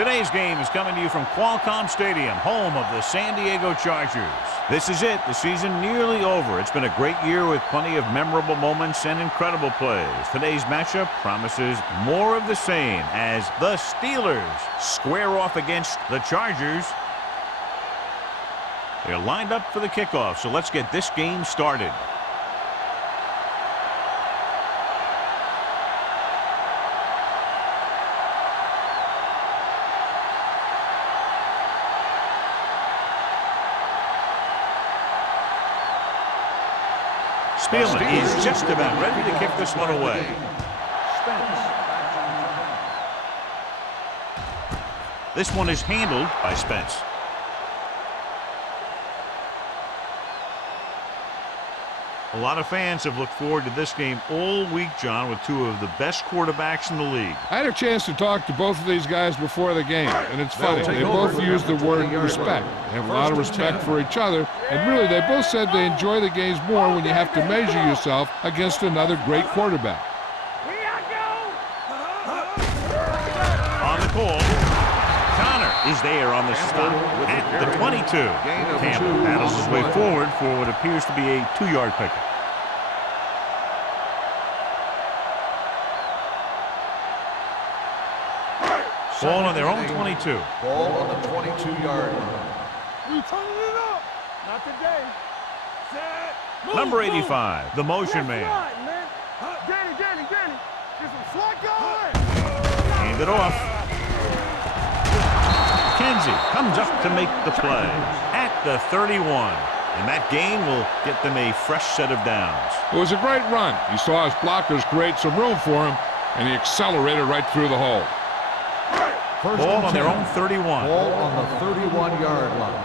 Today's game is coming to you from Qualcomm Stadium, home of the San Diego Chargers. This is it, the season nearly over. It's been a great year with plenty of memorable moments and incredible plays. Today's matchup promises more of the same as the Steelers square off against the Chargers. They're lined up for the kickoff, so let's get this game started. Spielman is just about ready to kick this one away. This one is handled by Spence. A lot of fans have looked forward to this game all week, John, with two of the best quarterbacks in the league. I had a chance to talk to both of these guys before the game, and it's funny. They both use the word respect. They have a lot of respect for each other, and really they both said they enjoy the games more when you have to measure yourself against another great quarterback. On the call, Connor is there on the stop at the 22. Campbell battles his way forward for what appears to be a 2-yard pickup. Ball on their own 22. Ball on the 22-yard line. We turning it up. Not today. Set. Number 85, the motion man. Danny. Get some slack going. Hand it off. Kenzie comes up to make the play at the 31. And that gain will get them a fresh set of downs. It was a great run. He saw his blockers create some room for him, and he accelerated right through the hole. Ball on their own 31. Ball on the 31-yard line.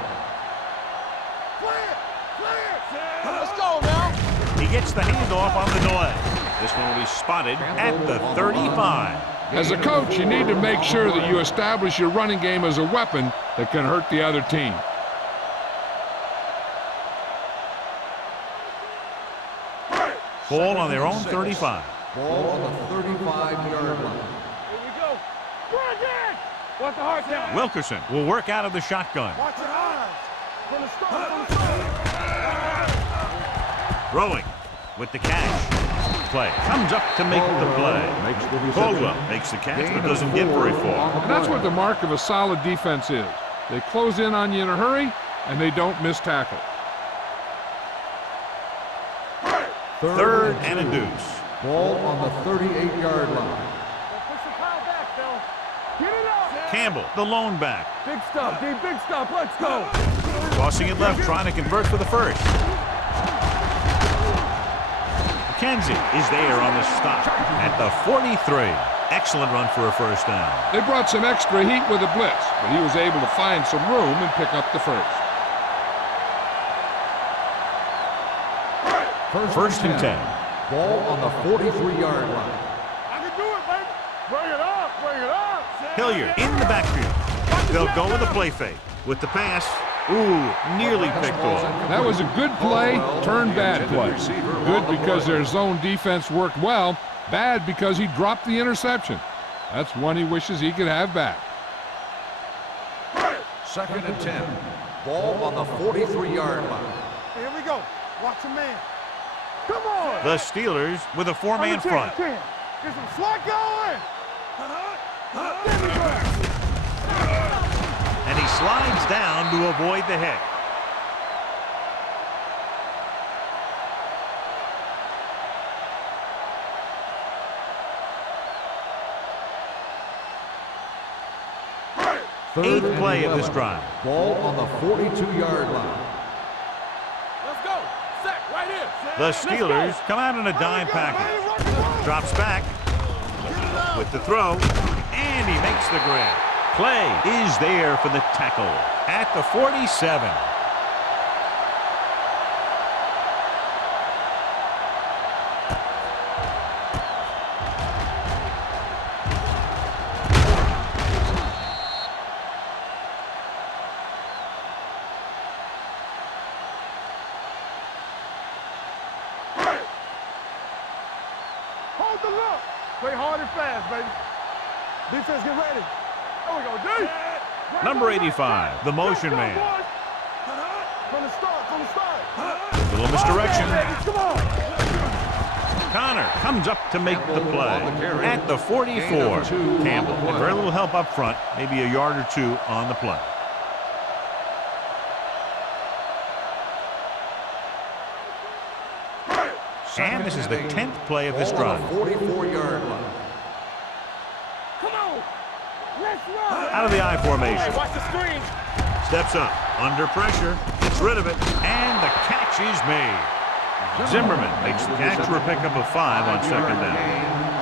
Let's go now. He gets the handoff on the delay. This one will be spotted at the 35. As a coach, you need to make sure that you establish your running game as a weapon that can hurt the other team. Ball on their own 35. Ball on the 35-yard line. Here we go. Brandon! Watch the heart down. Wilkerson will work out of the shotgun. Watch your eyes. From the start. Throwing with the catch. Play comes up to make the play. Caldwell makes the catch but doesn't get very far. And that's what the mark of a solid defense is. They close in on you in a hurry, and they don't miss tackle. Third and a deuce. Ball on the 38-yard line. Push the pile back, Phil. Get it up. Campbell, the lone back. Big stop, D. Big stop. Let's go. Crossing it left, trying to convert for the first. Kenzie is there on the stop at the 43. Excellent run for a first down. They brought some extra heat with a blitz, but he was able to find some room and pick up the first. First and 10. Ball on the 43-yard line. I can do it, baby. Bring it up. Hilliard in the backfield. They'll go with a play fake. With the pass, nearly picked off. That was a good play, turned bad play. Good because their zone defense worked well, bad because he dropped the interception. That's one he wishes he could have back. Second and 10. Ball on the 43-yard line. Here we go. Watch your man. Come on. The Steelers with a 4-man front. Get some slack going. And he slides down to avoid the hit. Eighth play of this drive. Ball on the 42-yard line. Let's go. Set right here. The Steelers come out in a dime package. Drops back with the throw, and he makes the grab. Clay is there for the tackle at the 47. Hold the look. Play hard and fast, baby. Defense, get ready. There we go, D. Number 85, the motion man. From the start, from the start. A little misdirection. Come on. Connor comes up to make the play at the 44. Campbell had very little help up front, maybe a yard or two on the play. And this is the 10th play of this drive. 44-yard line. Come on. Let's run. Out of the I formation. Hey, watch the screen. Steps up, under pressure, gets rid of it, and the catch is made. Zimmerman makes the catch for a pickup of 5 on second down.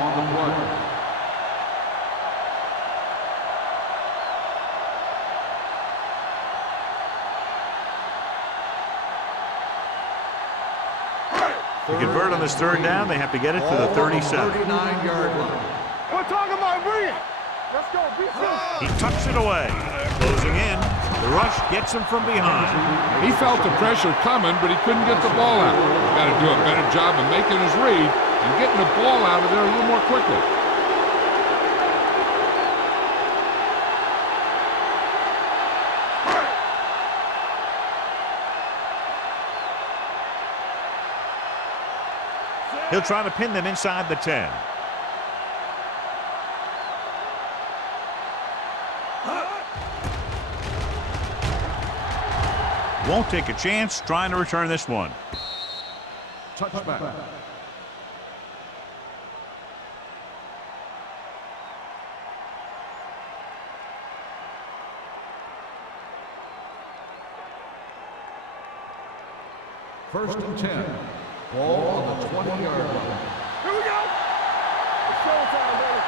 On the play. To convert on this third down, they have to get it to the 37. 39-yard line. We're talking about brilliant. Let's go. Be He tucks it away. Closing in. The rush gets him from behind. He felt the pressure coming, but he couldn't get the ball out. He's got to do a better job of making his read and getting the ball out of there a little more quickly. He'll try to pin them inside the 10. Won't take a chance trying to return this one. Touchback. First and 10. Ball on the 20-yard line. Here we go. It's showtime, baby.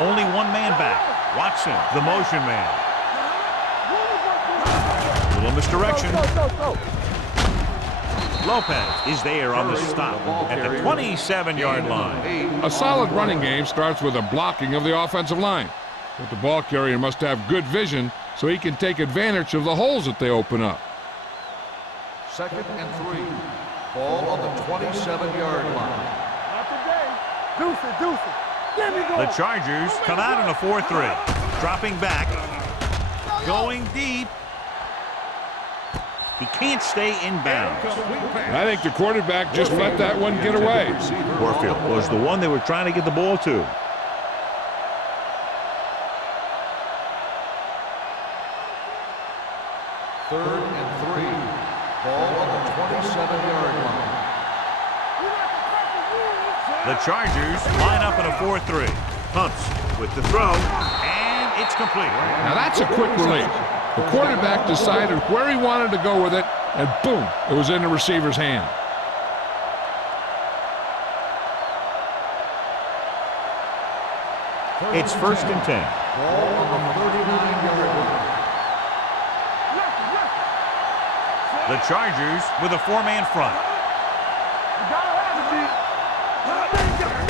Only one man back. Watson, the motion man. Little misdirection. Go. Lopez is there on the stop at the 27-yard line. A solid running game starts with a blocking of the offensive line. But the ball carrier must have good vision so he can take advantage of the holes that they open up. Second and 3. Ball on the 27-yard line. Not today. Deuce it. There we go. The Chargers come out in a 4-3. Dropping back. Going deep. He can't stay in bounds. I think the quarterback just let that one get away. Warfield was the one they were trying to get the ball to. Third and 3. Ball on the 27-yard line. The Chargers line up in a 4-3. Pumps with the throw, and it's complete. Now that's a quick release. The quarterback decided where he wanted to go with it, and boom, it was in the receiver's hand. It's first and 10. Ball on the 39-yard line. The Chargers with a 4-man front.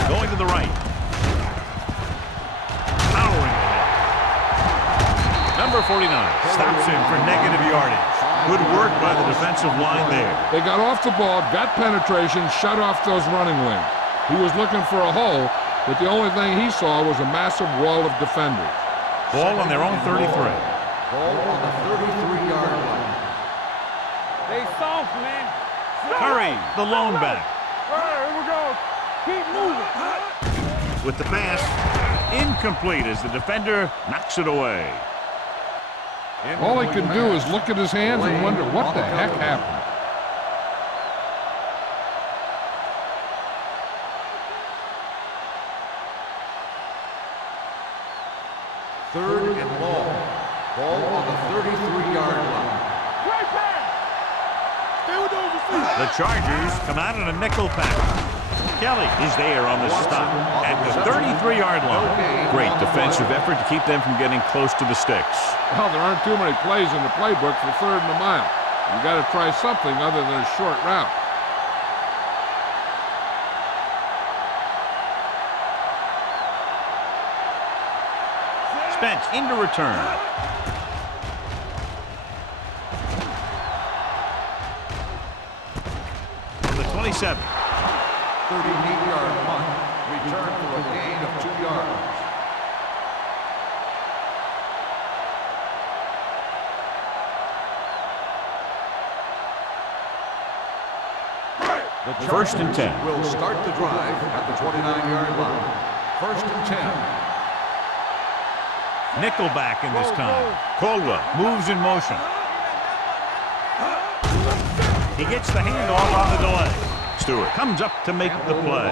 Going to the right. Powering ahead. Number 49 stops him for negative yardage. Good work by the defensive line there. They got off the ball, got penetration, shut off those running lanes. He was looking for a hole, but the only thing he saw was a massive wall of defenders. Ball on their own 33. Ball on the 33-yard line. They soft, man. Curry, the lone back. All right, here we go. Keep moving. With the pass, incomplete as the defender knocks it away. All he can do is look at his hands and wonder what the heck happened. Third and long. Ball on the 33-yard line. Right back. Stay with those receivers. The Chargers come out in a nickel pack. Kelly is there on the stop at the 33-yard line. Great defensive effort to keep them from getting close to the sticks. Well, there aren't too many plays in the playbook for third and a mile. You got to try something other than a short route. Spence into return. To the 27. 38-yard punt. Return for a gain of 2 yards. The First and 10. will start the drive at the 29-yard line. First and 10. Nickelback in this time. Caldwell moves in motion. He gets the handoff on the delay. Stewart comes up to make the play.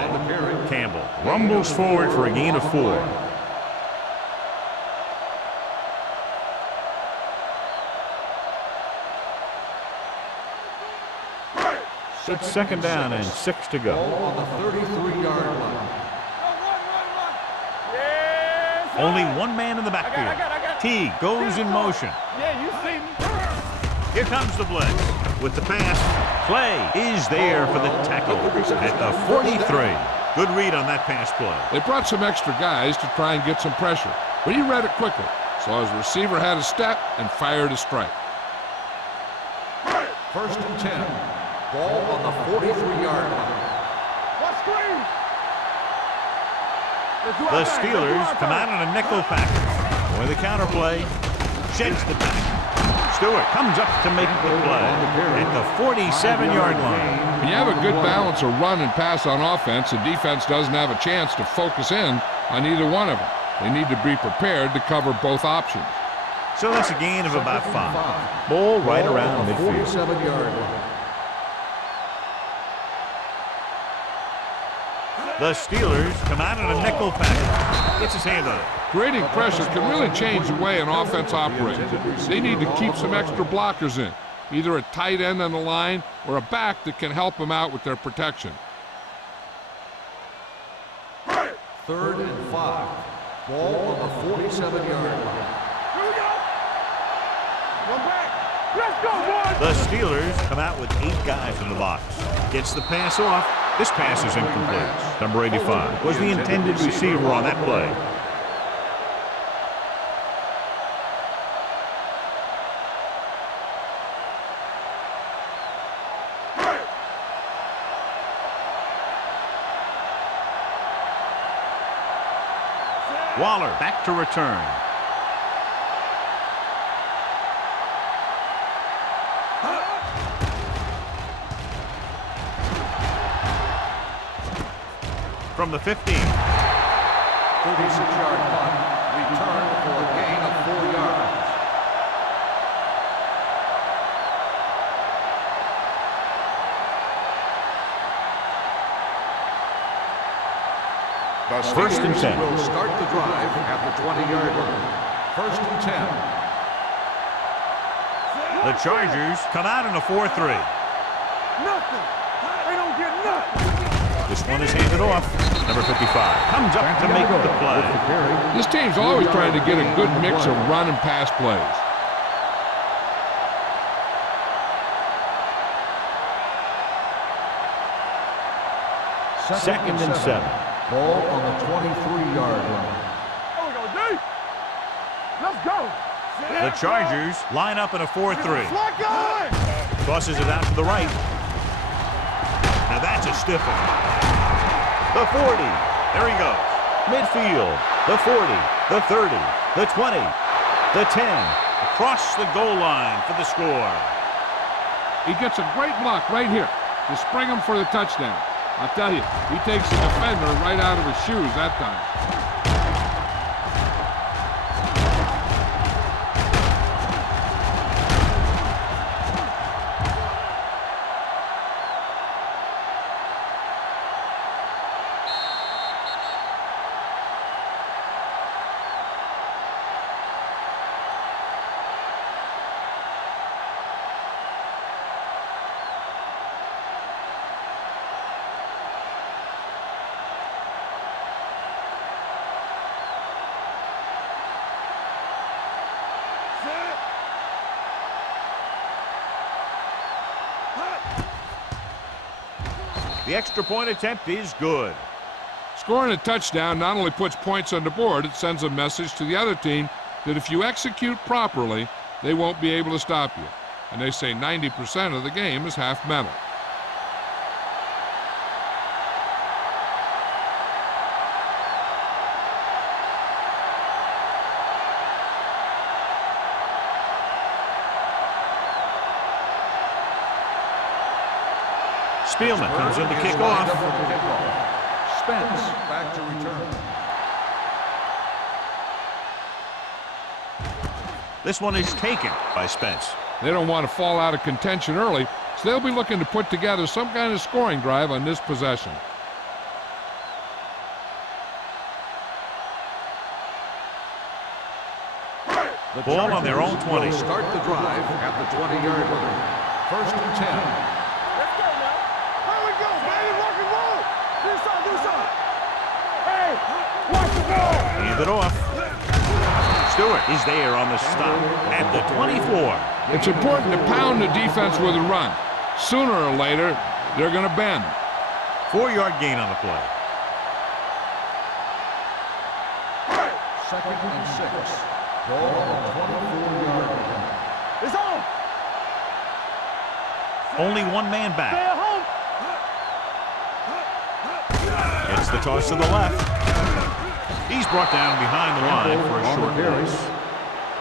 Campbell rumbles forward for a gain of 4. It's second down and 6 to go. Ball on the 33-yard line. Only one man in the backfield. T goes in motion. Yeah, you see me. Here comes the blitz. With the pass, Clay is there for the tackle at the 43. Good read on that pass play. They brought some extra guys to try and get some pressure, but he read it quickly. So his receiver had a step and fired a strike. First and 10. Ball on the 43-yard line. What screen? The Steelers come out in a nickel package. With the counterplay, sheds the pack. Stewart comes up to make the play at the 47-yard line. When you have a good balance of run and pass on offense, the defense doesn't have a chance to focus in on either one of them. They need to be prepared to cover both options. So that's a gain of about 5. Ball right around midfield. 47-yard line. The Steelers come out in a nickel package. Gets his hand on it. Creating pressure can really change the way an offense operates. They need to keep some extra blockers in, either a tight end on the line or a back that can help them out with their protection. Third and 5. Ball on the 47-yard line. Here we go. One back. Let's go, boys. The Steelers come out with 8 guys in the box. Gets the pass off. This pass is incomplete. Number 85 was the intended receiver on that play. Waller back to return. From the 15. 36-yard punt. Return for a gain of 4 yards. First and 10. Will start the drive at the 20-yard line. First and 10. The Chargers come out in a 4-3. Nothing. They don't get nothing. This one is handed off. Number 55 comes up to make the play. This team's always trying to get a good mix of run and pass plays. Second and 7. Ball on the 23-yard line. There we go, D. Let's go. The Chargers line up in a 4-3. Slot guy. Tosses it out to the right. Now that's a stiff one. The 40. There he goes. Midfield. The 40. The 30. The 20. The 10. Across the goal line for the score. He gets a great block right here to spring him for the touchdown. I'll tell you, he takes the defender right out of his shoes that time. The extra point attempt is good. Scoring a touchdown not only puts points on the board, it sends a message to the other team that if you execute properly, they won't be able to stop you. And they say 90% of the game is half mental. Spielman comes in to kick off. Spence back to return. This one is taken by Spence. They don't want to fall out of contention early, so they'll be looking to put together some kind of scoring drive on this possession. The Ball on their own 20. Will start the drive at the 20-yard line. First and 10. Let's go now. Here we go, baby. Rock and roll. Do something. Hey, watch the ball. Hand it off. Stewart is there on the stop at the 24. It's important to pound the defense with a run. Sooner or later, they're going to bend. 4-yard gain on the play. Second and 6. Ball on the 24-yard line. It's on. Only one man Stay back. at home. Gets the toss to the left. He's brought down behind the line for a short loss.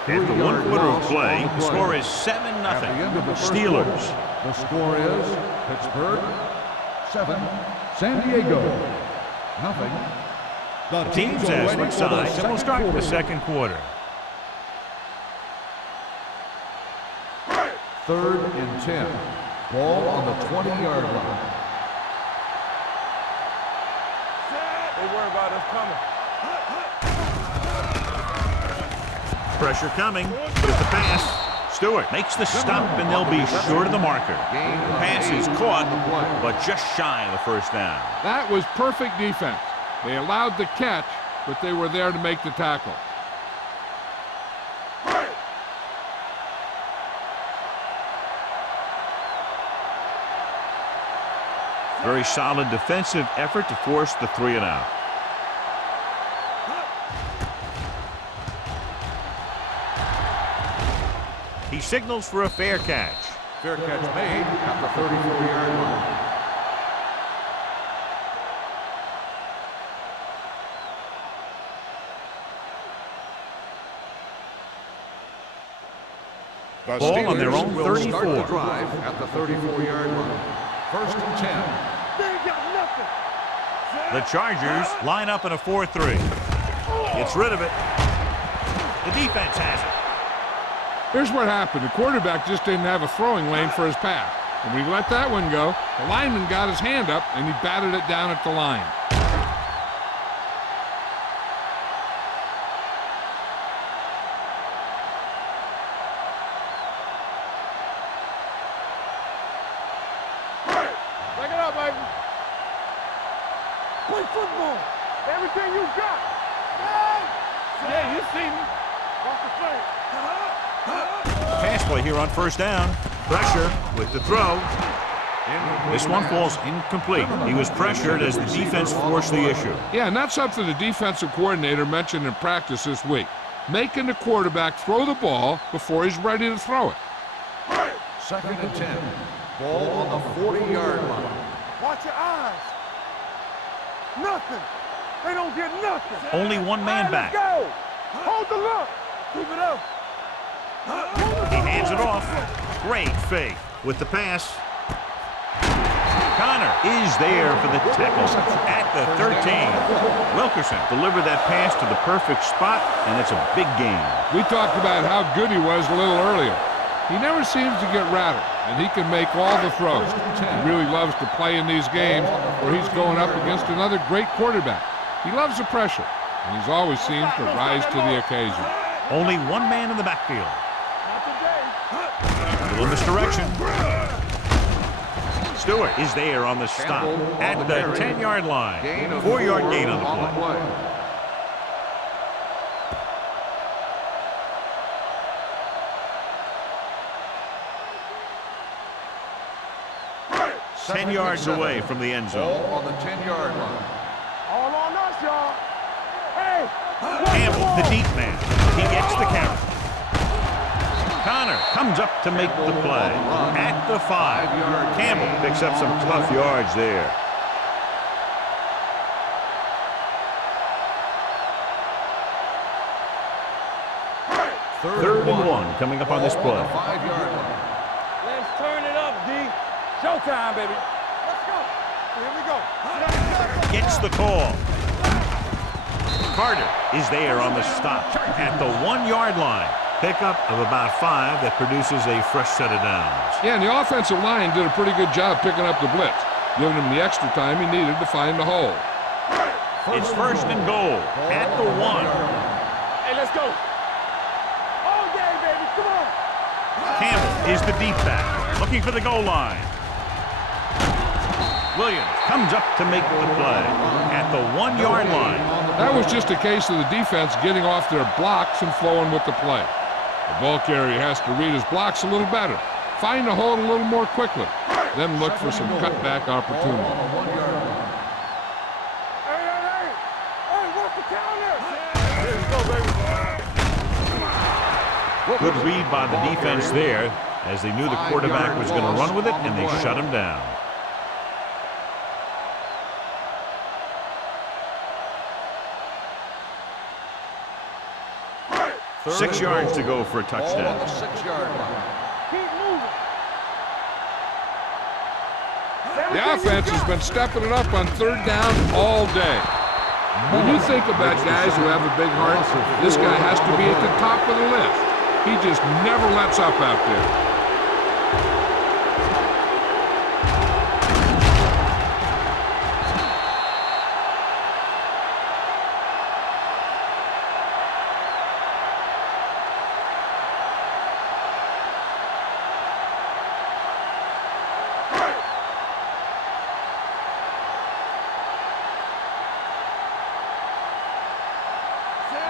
After 1 quarter of play, the score is 7-0. At the end of the first Steelers. quarter, the score is Pittsburgh 7, San Diego nothing. The teams as switch sides, and we'll start the second quarter. Third and 10. Ball on the 20-yard line. They worry about us coming. Pressure coming with the pass. Stewart makes the stop, and they'll be short of the marker. The pass is caught, but just shy of the first down. That was perfect defense. They allowed the catch, but they were there to make the tackle. Very solid defensive effort to force the 3 and out. He signals for a fair catch. Fair catch made at the 34-yard line. Ball on their own Will start the 34. drive at the 34-yard line. First and 10. They ain't got nothing. The Chargers line up in a 4-3. Gets rid of it. The defense has it. Here's what happened. The quarterback just didn't have a throwing lane for his pass. And when he let that one go, the lineman got his hand up and he batted it down at the line. Back it up, baby. Play football. Everything you got. Yeah, you see me. Watch the play. Pass play here on first down. Pressure with the throw. This one falls incomplete. He was pressured as the defense forced the issue. Yeah, and that's something the defensive coordinator mentioned in practice this week. Making the quarterback throw the ball before he's ready to throw it. Second and 10. Ball on the 40-yard line. Watch your eyes. Nothing. They don't get nothing. Only one man back. Let's go. Hold the look. Keep it up. He hands it off. Great fake with the pass. Connor is there for the tackle at the 13. Wilkerson delivered that pass to the perfect spot, and it's a big gain. We talked about how good he was a little earlier. He never seems to get rattled, and he can make all the throws. He really loves to play in these games where he's going up against another great quarterback. He loves the pressure, and he's always seems to rise to the occasion. Only one man in the backfield. Not today. A little misdirection. Stewart is there on the stop at the 10-yard line. 4-yard gain on the play. Second 10 and yards 7. away from the end zone. Ball on the 10-yard line. All on us, y'all. Hey. Campbell, the deep man. He gets the count. Connor comes up to make the play at the 5. Campbell picks up some tough yards there. Third and 1 coming up on this play. 5-yard line. Let's turn it up, D. Showtime, baby. Let's Here we go. Gets the call. Carter is there on the stop at the 1-yard line. Pickup of about 5 that produces a fresh set of downs. Yeah, and the offensive line did a pretty good job picking up the blitz, giving him the extra time he needed to find the hole. It's first and goal at the 1. Hey, let's go. All day, baby. Come on. Campbell is the deep back, looking for the goal line. Williams comes up to make the play at the 1-yard line. That was just a case of the defense getting off their blocks and flowing with the play. The ball carrier has to read his blocks a little better, find the hole a little more quickly, then look for some cutback opportunity. Hey, what's the counter? Let's go, baby. Good read by the defense there, as they knew the quarterback was going to run with it, and they shut him down. 6 yards to go for a touchdown. On the 6-yard line. Keep moving. The offense has been stepping it up on 3rd down all day. When you think about guys who have a big heart, this guy has to be at the top of the list. He just never lets up out there.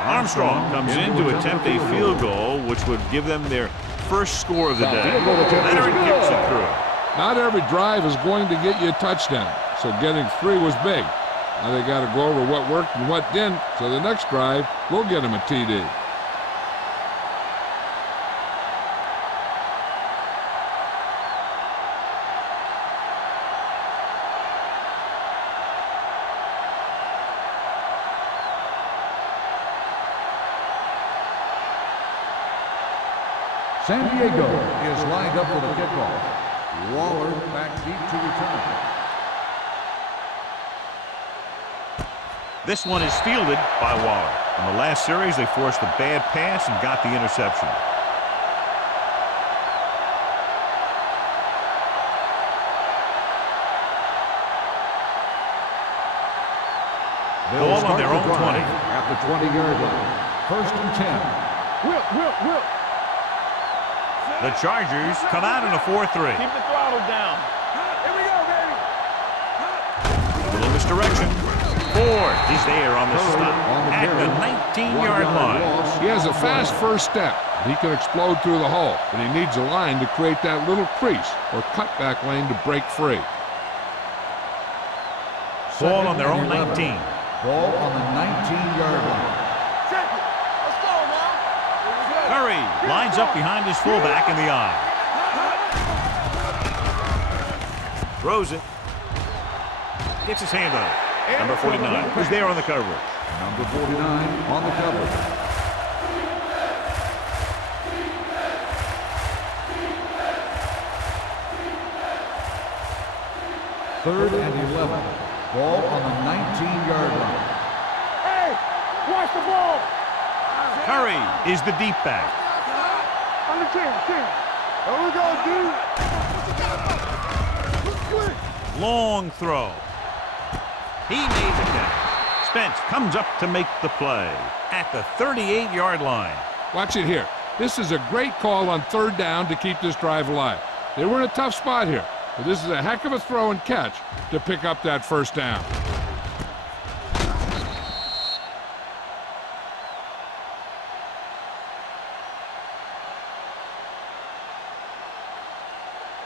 Armstrong comes in to attempt a field goal, which would give them their first score of the day. Leonard kicks it through. Not every drive is going to get you a touchdown, so getting 3 was big. Now they got to go over what worked and what didn't, so the next drive will get them a TD. San Diego is lined up for the kickoff. Waller back deep to return. This one is fielded by Waller. In the last series, they forced a bad pass and got the interception. Ball on their own 20. At the 20-yard line. 1st and 10. Whip. The Chargers come out in a 4-3. Keep the throttle down. Here we go, baby. A little misdirection. Ford is there on the stop at the 19-yard line. He has a fast first step. He can explode through the hole, but he needs a line to create that little crease or cutback lane to break free. Ball on their own 19. Ball on the 19-yard line. Check it. Let's go now. Curry lines up behind his fullback in the eye. Throws it. Gets his hand on it. Number 49 who's there on the coverage. Number 49 on the coverage. Third and 11. Ball on the 19-yard line. Hey, watch the ball. Curry is the deep back. On the 10. There we go, dude. Long throw. He made the catch. Spence comes up to make the play at the 38-yard line. Watch it here. This is a great call on 3rd down to keep this drive alive. They were in a tough spot here, but this is a heck of a throw and catch to pick up that 1st down.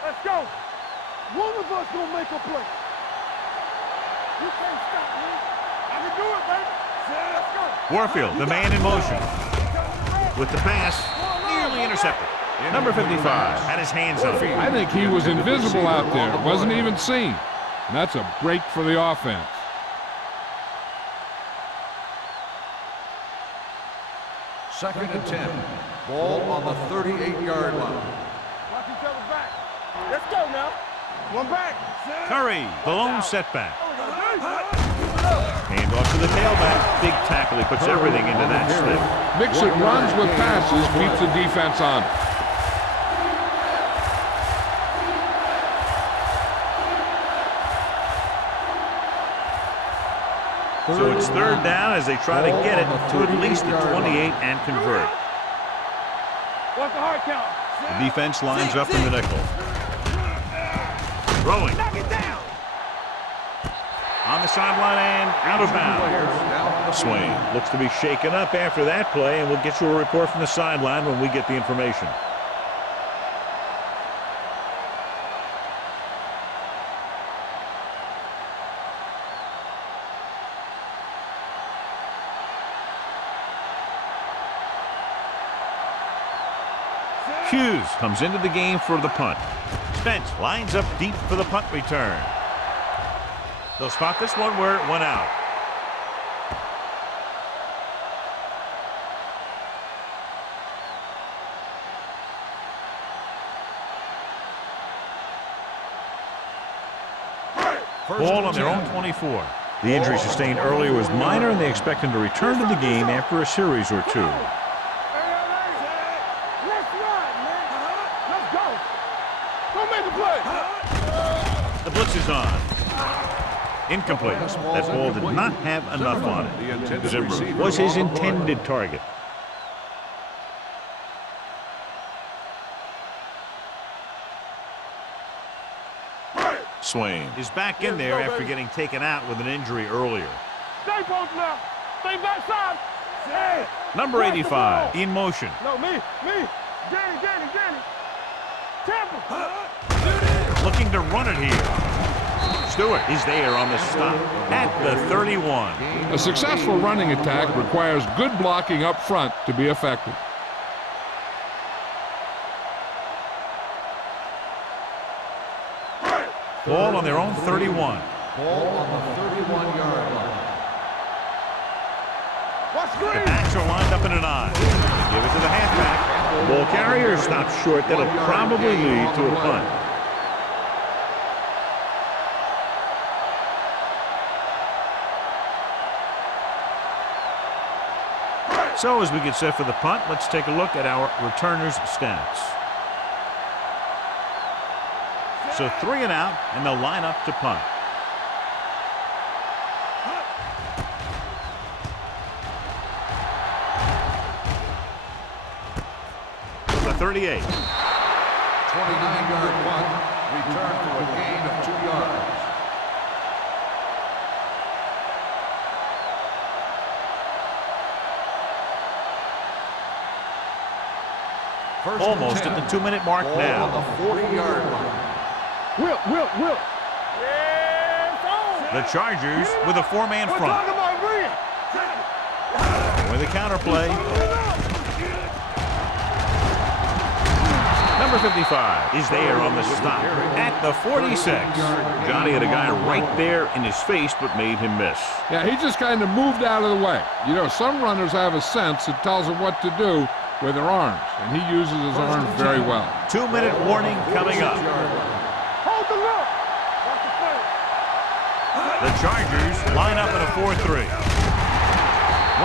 Let's go. One of us gonna make a play. You can't stop me. I can do it, baby. Let's go. Warfield, the man in motion. With the pass, nearly intercepted. Number 55 had his hands on it. I think he was invisible out there. Wasn't even seen. And that's a break for the offense. Second and 10. Ball on the 38-yard line. Watch each other's back. Let's go now. One back. Curry, the lone setback. Hand off to the tailback. Big tackle. He puts everything into that slip. Mix it runs with passes, keeps the defense on. So it's third down as they try to get it to at least the 28 and convert. What's the hard count? The defense lines up in the nickel. Throwing. On the sideline and out of bounds. Swain looks to be shaken up after that play, and we'll get you a report from the sideline when we get the information. Hughes comes into the game for the punt. Spence lines up deep for the punt return. They'll spot this one where it went out. Ball on their own 24. The injury sustained earlier was minor, and they expect him to return to the game after a series or two. The blitz is on. Incomplete. That ball did not have enough on it. Zimmer was his intended target. Swain is back in there after getting taken out with an injury earlier. Stay post now. Stay backside. Hey. Number 85 in motion. No, me. Danny. Tampa. Looking to run it here. Stewart is there on the stop at the 31. A successful running attack requires good blocking up front to be effective. Ball on their own 31. Ball on the 31-yard line. The backs are lined up in an I. Give it to the halfback. The ball carrier stops short. That'll probably lead to a punt. So as we get set for the punt, let's take a look at our returners' stats. So 3 and out, and they'll line up to punt. The 38. 29-yard punt, return for a gain of 2 yards. Almost at the 2-minute mark now. On the 40-yard line. Will. The Chargers with a 4-man We're front. talking about Green. With a counterplay. Number 55 is there on the stop at the 46. Johnny had a guy right there in his face, but made him miss. Yeah, he just kind of moved out of the way. You know, some runners have a sense that tells them what to do with their arms, and he uses his arms very well. 2-minute warning coming up. Hold the look. Watch the play. The Chargers line up in a 4-3.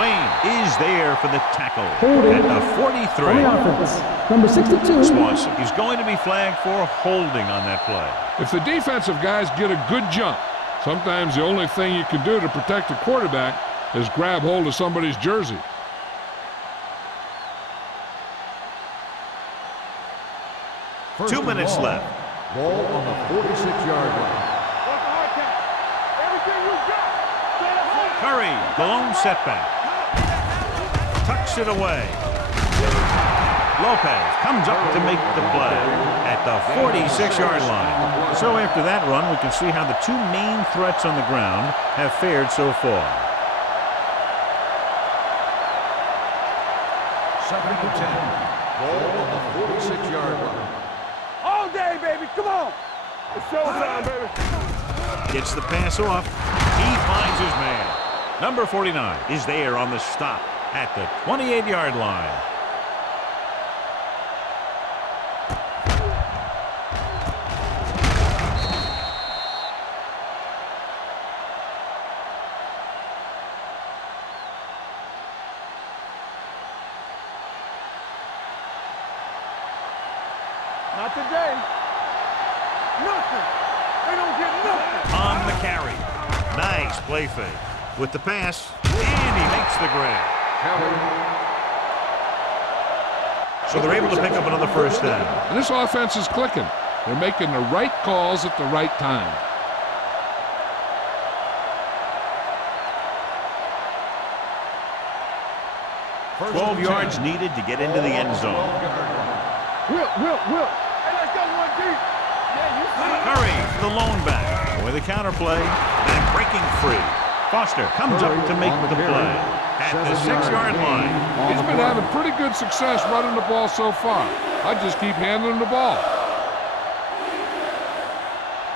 Wayne is there for the tackle Holding. at the 43. On the offense, number 62. Swanson is going to be flagged for holding on that play. If the defensive guys get a good jump, sometimes the only thing you can do to protect a quarterback is grab hold of somebody's jersey. First 2 minutes ball. left. Ball on the 46-yard line. What's the hard count? Everything you got. Stay at home. Curry, the lone setback. Tucks it away. Lopez comes up to make the play at the 46-yard line. So after that run, we can see how the 2 main threats on the ground have fared so far. 2nd and 10. Ball on the 46-yard line. All day, baby. Come on. It's showtime, baby. Gets the pass off. He finds his man. Number 49 is there on the stop at the 28-yard line. Not today. Nothing. They don't get nothing. On the carry. Nice play fake. With the pass, and he makes the grab. So they're able to pick up another first down. And this offense is clicking. They're making the right calls at the right time. 12 yards needed to get into the end zone. Will. Hey, let's go one deep. Yeah, you see. Curry, the lone back. With a counterplay, and breaking free. Foster comes up to make the play at the 6-yard line. He's been having pretty good success running the ball so far. I just keep handing him the ball.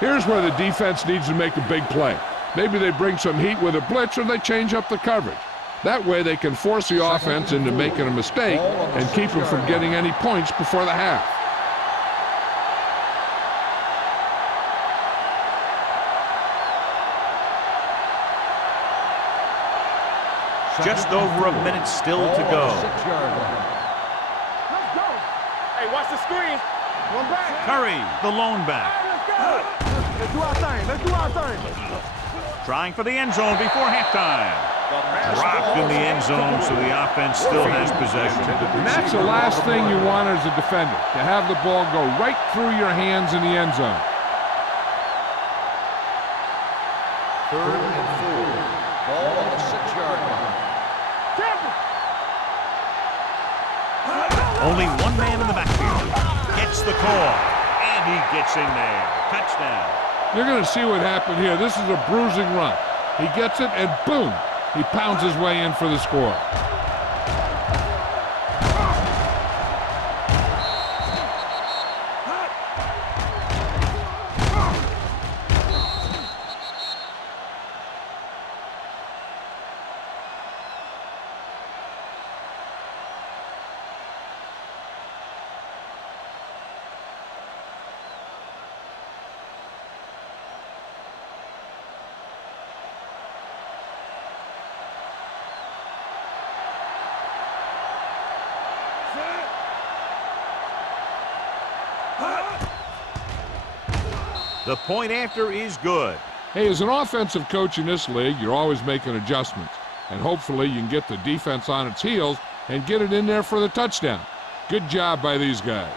Here's where the defense needs to make a big play. Maybe they bring some heat with a blitz or they change up the coverage. That way they can force the offense into making a mistake and keep them from getting any points before the half. Just over a minute still to go. Let's go. Hey, watch the screen. One back. Curry, the lone back. Let's go. Let's do our thing. Let's do our thing. Trying for the end zone before halftime. Dropped in the end zone, so the offense still has possession. And that's the last thing you want as a defender, to have the ball go right through your hands in the end zone. 3rd and 4. Ball on the 6-yard line. Only one man in the backfield. Gets the call, and he gets in there. Touchdown. You're going to see what happened here. This is a bruising run. He gets it, and boom, he pounds his way in for the score. The point after is good. Hey, as an offensive coach in this league, you're always making adjustments. And hopefully you can get the defense on its heels and get it in there for the touchdown. Good job by these guys.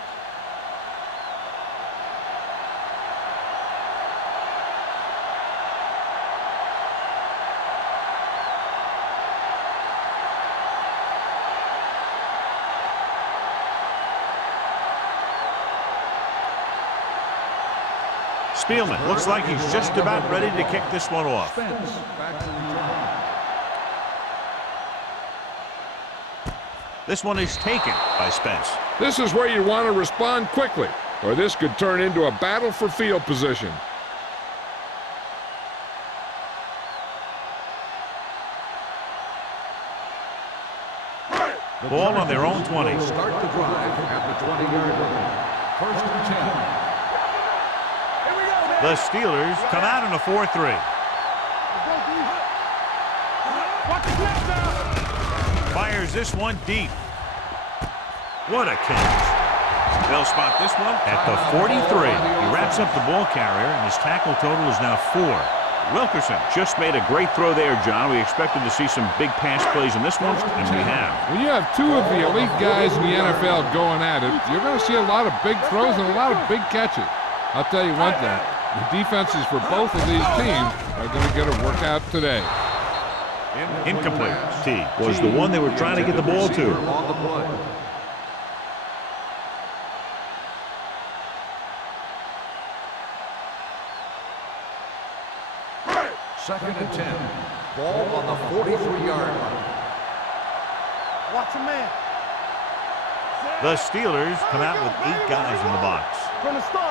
Spielman looks like he's just about ready to kick this one off. This one is taken by Spence. This is where you want to respond quickly, or this could turn into a battle for field position. Ball on their own 20. Start the drive at the 20-yard line. 1st and 10. The Steelers come out in a 4-3. Fires this one deep. What a catch. They'll spot this one at the 43. He wraps up the ball carrier, and his tackle total is now 4. Wilkerson just made a great throw there, John. We expected to see some big pass plays in this one, and we have. When you have two of the elite guys in the NFL going at it, you're going to see a lot of big throws and a lot of big catches. I'll tell you one thing. The defenses for both of these teams are going to get a workout today. Incomplete. T was the one they were trying to get the ball to. On the play. Second and 10. Ball on the 43-yard line. Watch a man. The Steelers come out with 8 guys in the box. From the start.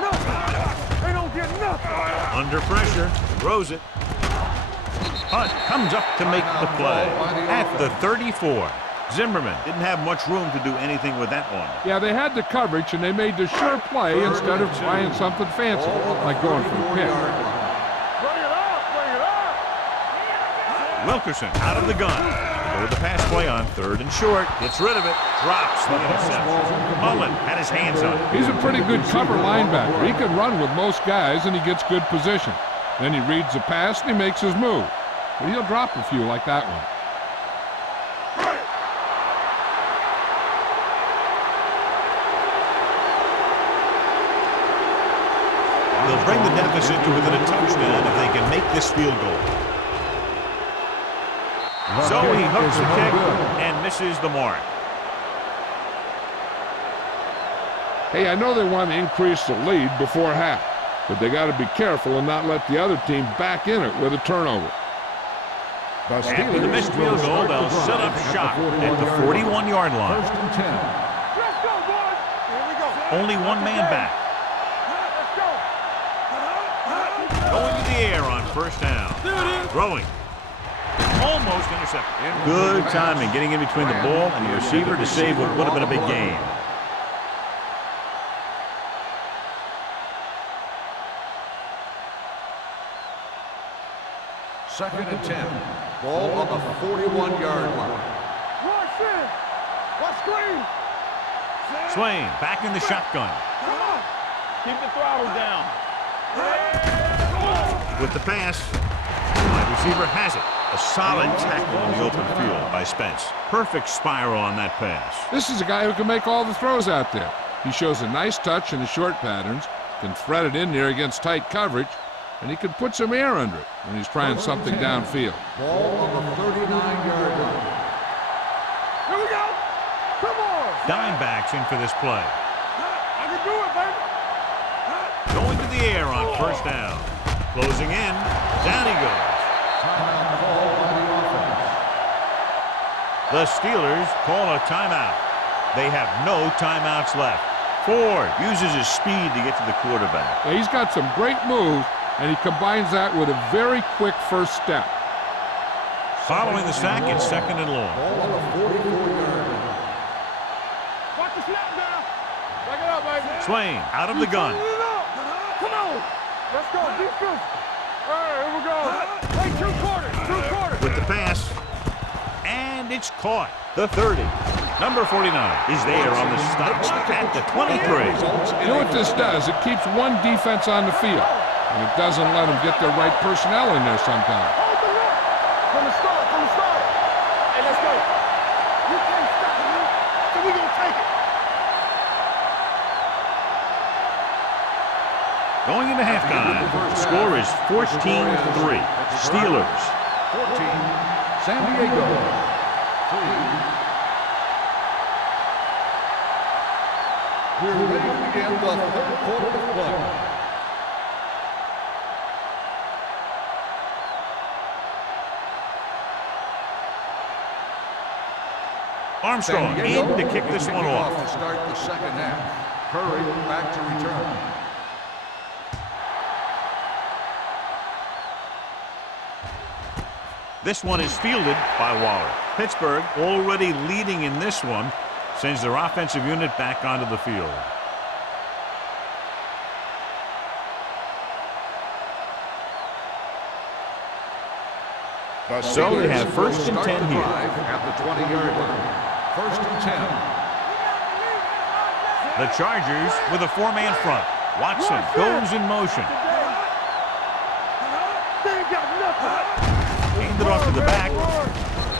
Nothing. They don't get nothing. Under pressure, throws it. Hunt comes up to make the play at the 34. Zimmerman didn't have much room to do anything with that one. Yeah, they had the coverage, and they made the sure play instead of trying something fancy, like going for the pick. Bring it up. Wilkerson out of the gun. tackle with the pass play on 3rd and short. Gets rid of it. Drops the interception. Mullen had his hands on it. He's a pretty good cover linebacker. He can run with most guys, and he gets good position. Then he reads the pass, and he makes his move. But he'll drop a few like that one. They'll bring the deficit to within a touchdown if they can make this field goal. So he hooks the kick and misses the mark. Hey, I know they want to increase the lead before half, but they got to be careful and not let the other team back in it with a turnover. After the missed field goal, they'll set up shop at the 41-yard line. 1st and 10. Let's go, boys. Here we go. Only one man back. Let's go. Going to the air on 1st down. Throwing. Almost intercepted. Good timing, getting in between the ball and the receiver to save what would have been a big gain. Second and 10. Ball on the 41-yard line. Watch in. Watch screen. Swain back in the shotgun. Come on. Keep the throttle down. With the pass, the wide receiver has it. A solid tackle in the open field by Spence. Perfect spiral on that pass. This is a guy who can make all the throws out there. He shows a nice touch in the short patterns, can thread it in there against tight coverage, and he can put some air under it when he's trying something downfield. Ball on the 39-yard line. Here we go. Come on. Dime backs in for this play. I can do it, baby. Going to the air on 1st down. Closing in. Down he goes. Timeout call by the offense. The Steelers call a timeout. They have no timeouts left. Ford uses his speed to get to the quarterback. Now, he's got some great moves, and he combines that with a very quick first step. Following the sack, it's 2nd and long. Ball on the 44-yard line. Watch the snap now. Back it up, baby. Swain out of the gun. Come on. Let's go. Defense. All right, here we go. Hey, 2 quarters. 2 quarters. With the pass. And it's caught. The 30. Number 49 is there on the stop at the 23. You know what this does? It keeps one defense on the field, and it doesn't let them get the right personnel in there sometimes. Hold the look. From the start. Hey, let's go. You can't stop me. So we're going to take it. Going into halftime, the score is 14-3. Steelers. 14, San Diego. 3. We're ready to begin the 3rd quarter of play. Armstrong in to kick this one off. To start the 2nd half. Curry back to return. This one is fielded by Waller. Pittsburgh, already leading in this one, sends their offensive unit back onto the field. So they have 1st and 10 here. At the 20-yard line. 1st and 10. The Chargers with a 4-man front. Watson goes in motion. They ain't got nothing. Handed off to the back.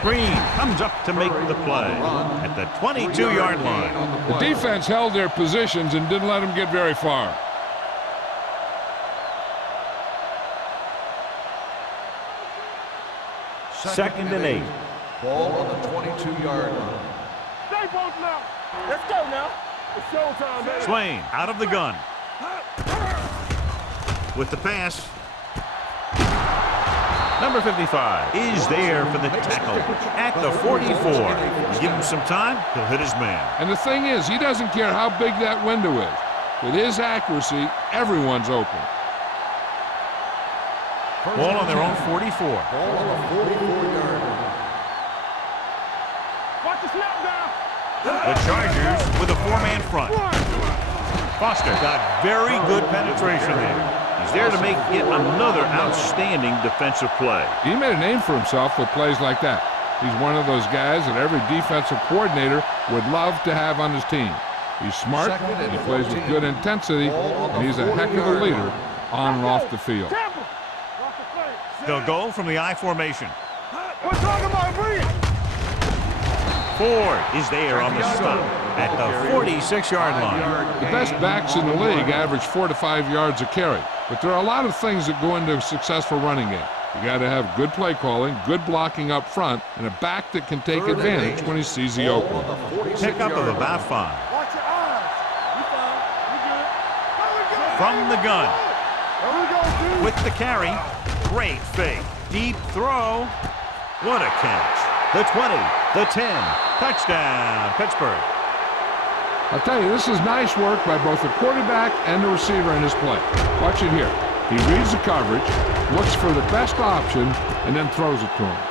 Green comes up to make the play at the 22-yard line. The defense held their positions and didn't let them get very far. Second and 8. Ball on the 22-yard line. Stay both now. Let's go now. It's showtime, baby. Swain out of the gun. With the pass. Number 55 is there for the tackle at the 44. You give him some time, he'll hit his man. And the thing is, he doesn't care how big that window is. With his accuracy, everyone's open. Ball on their own 44. Ball on the 44-yard line. Watch the snap now. The Chargers with a 4-man front. Foster got very good penetration there. He's there to make yet another outstanding defensive play. He made a name for himself with plays like that. He's one of those guys that every defensive coordinator would love to have on his team. He's smart, he plays with good intensity, and he's a heck of a leader on and off the field. They'll go from the I formation. We're talking about Reed. Ford is there on the stop at the 46-yard line. The best backs in the league average 4 to 5 yards a carry, but there are a lot of things that go into a successful running game. You got to have good play calling, good blocking up front, and a back that can take advantage when he sees the opening. Pickup of about 5. Watch your eyes. You fine. You good. From the gun. There we go, dude. With the carry. Great fake. Deep throw. What a catch. The 20, the 10. Touchdown, Pittsburgh. I'll tell you, this is nice work by both the quarterback and the receiver in his play. Watch it here. He reads the coverage, looks for the best option, and then throws it to him.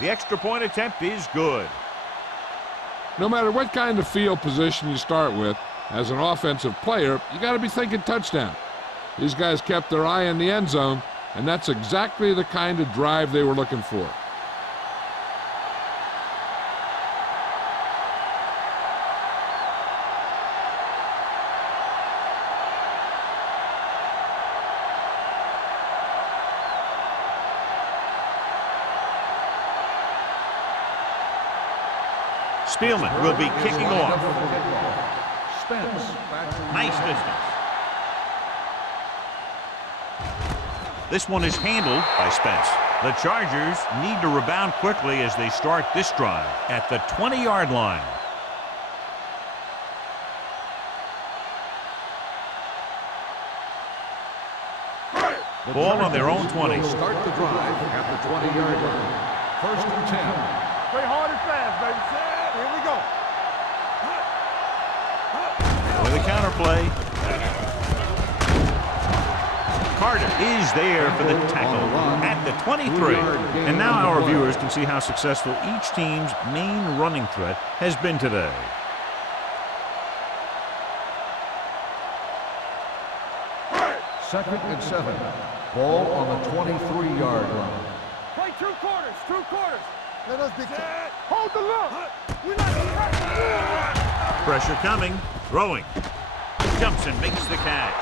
The extra point attempt is good. No matter what kind of field position you start with, as an offensive player, you got to be thinking touchdown. These guys kept their eye on the end zone, and that's exactly the kind of drive they were looking for. Spielman will be kicking off. Spence. Nice distance. This one is handled by Spence. The Chargers need to rebound quickly as they start this drive at the 20-yard line. Ball on their own 20. Start the drive at the 20-yard line. 1st and 10. Play hard and fast, baby. Here we go. With a counter play. Carter is there for the tackle at the 23. And now our viewers can see how successful each team's main running threat has been today. Second and 7. Ball on the 23-yard line. Play 2 quarters. 2 quarters. Let us dictate. Hold the look. We're not Pressure coming. Throwing. Jumps and makes the catch.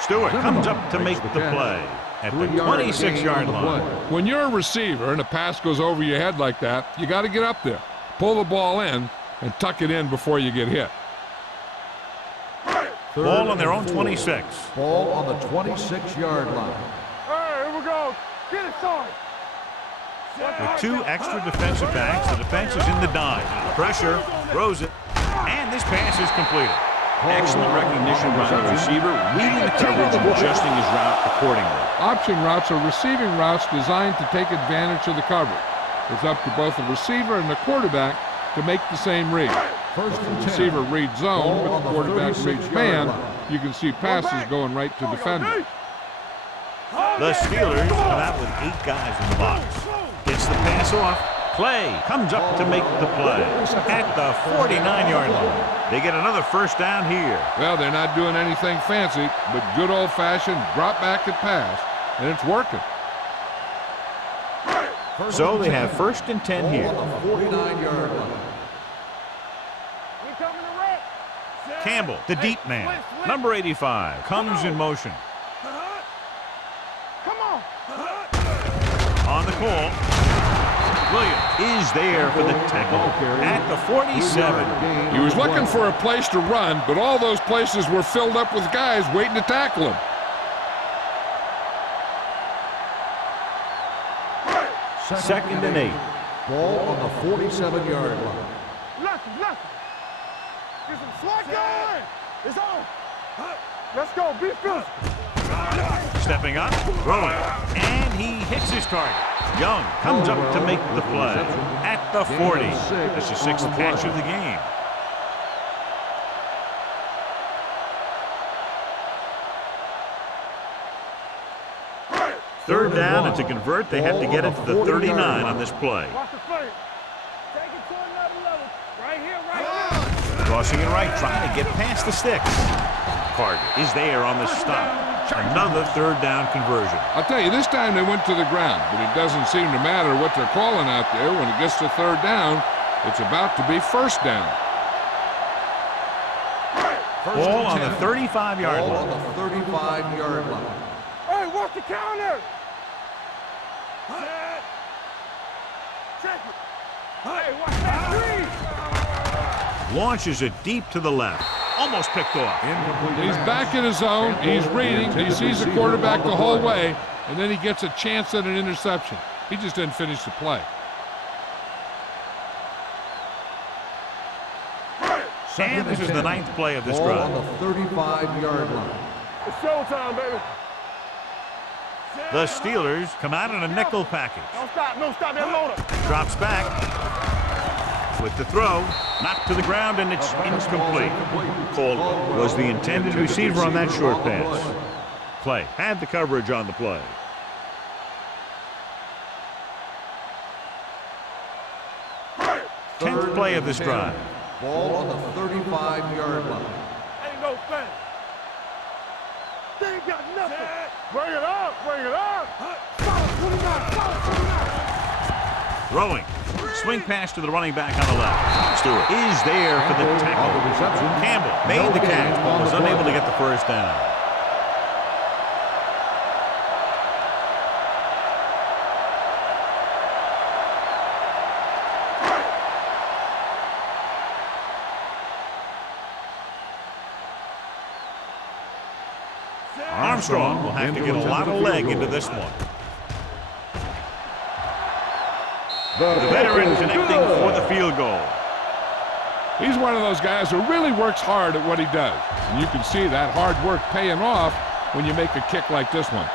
Stewart comes up to make the play at the 26-yard line. When you're a receiver and a pass goes over your head like that, you got to get up there, pull the ball in, and tuck it in before you get hit. Ball on their own 26. Ball on the 26-yard line. Hey, here we go. Get it started. With 2 extra defensive backs, the defense is in the dime. Pressure, throws it, and this pass is completed. Excellent recognition by the receiver, reading the coverage and adjusting his route accordingly. Option routes are receiving routes designed to take advantage of the coverage. It's up to both the receiver and the quarterback to make the same read. First and 10. Receiver reads zone, but the quarterback reads man. You can see passes going right to defender. The Steelers come out with 8 guys in the box. Gets the pass off. Clay comes up to make the play at the 49-yard line. They get another first down here. Well, they're not doing anything fancy, but good old-fashioned drop back and pass, and it's working. So they have 1st and 10 here. On the 49-yard line. Campbell, the deep man, number 85, comes in motion. Come on. On the call, Williams is there for the tackle at the 47. He was looking for a place to run, but all those places were filled up with guys waiting to tackle him. Second and 8. Ball on the 47-yard line. Lefty. Get some slack going. It's on. Let's go. Be physical. Stepping up, throwing, and he hits his target. Young comes up to make the play at the 40. That's the 6th catch of the game. Third down, and to convert, they had to get it to the 39 on this play. Watch the fake. Take it to another level. Right here, right here. Crossing it right, trying to get past the sticks. Carter is there on the stop. Another third down conversion. I'll tell you, this time they went to the ground, but it doesn't seem to matter what they're calling out there. When it gets to third down, it's about to be first down. Ball on the 35-yard Ball line. on the 35-yard line. Hey, watch the counter. Check it. Hey, watch that three. Launches it deep to the left. Almost picked off. He's back in his zone. He's reading. He sees the quarterback the whole way, and then he gets a chance at an interception. He just didn't finish the play. And this is the 9th play of this Ball drive. on the 35-yard line. It's showtime, baby. The Steelers come out in a nickel package. Don't stop. No, stop that loader. Drops back with the throw. Knocked to the ground, and it's incomplete. Caldwell was the intended receiver on that short pass. Clay had the coverage on the play. Tenth play of this drive. Ball on the 35-yard line. Ain't no thing. They ain't got nothing. Bring it up. Bring it up. Solid 29. Solid 29. Throwing. Swing pass to the running back on the left. Stewart is there for the tackle. Campbell made the catch, but was unable to get the first down. Armstrong will have to get a lot of leg into this one. The veteran connecting for the field goal. He's one of those guys who really works hard at what he does. And you can see that hard work paying off when you make a kick like this one.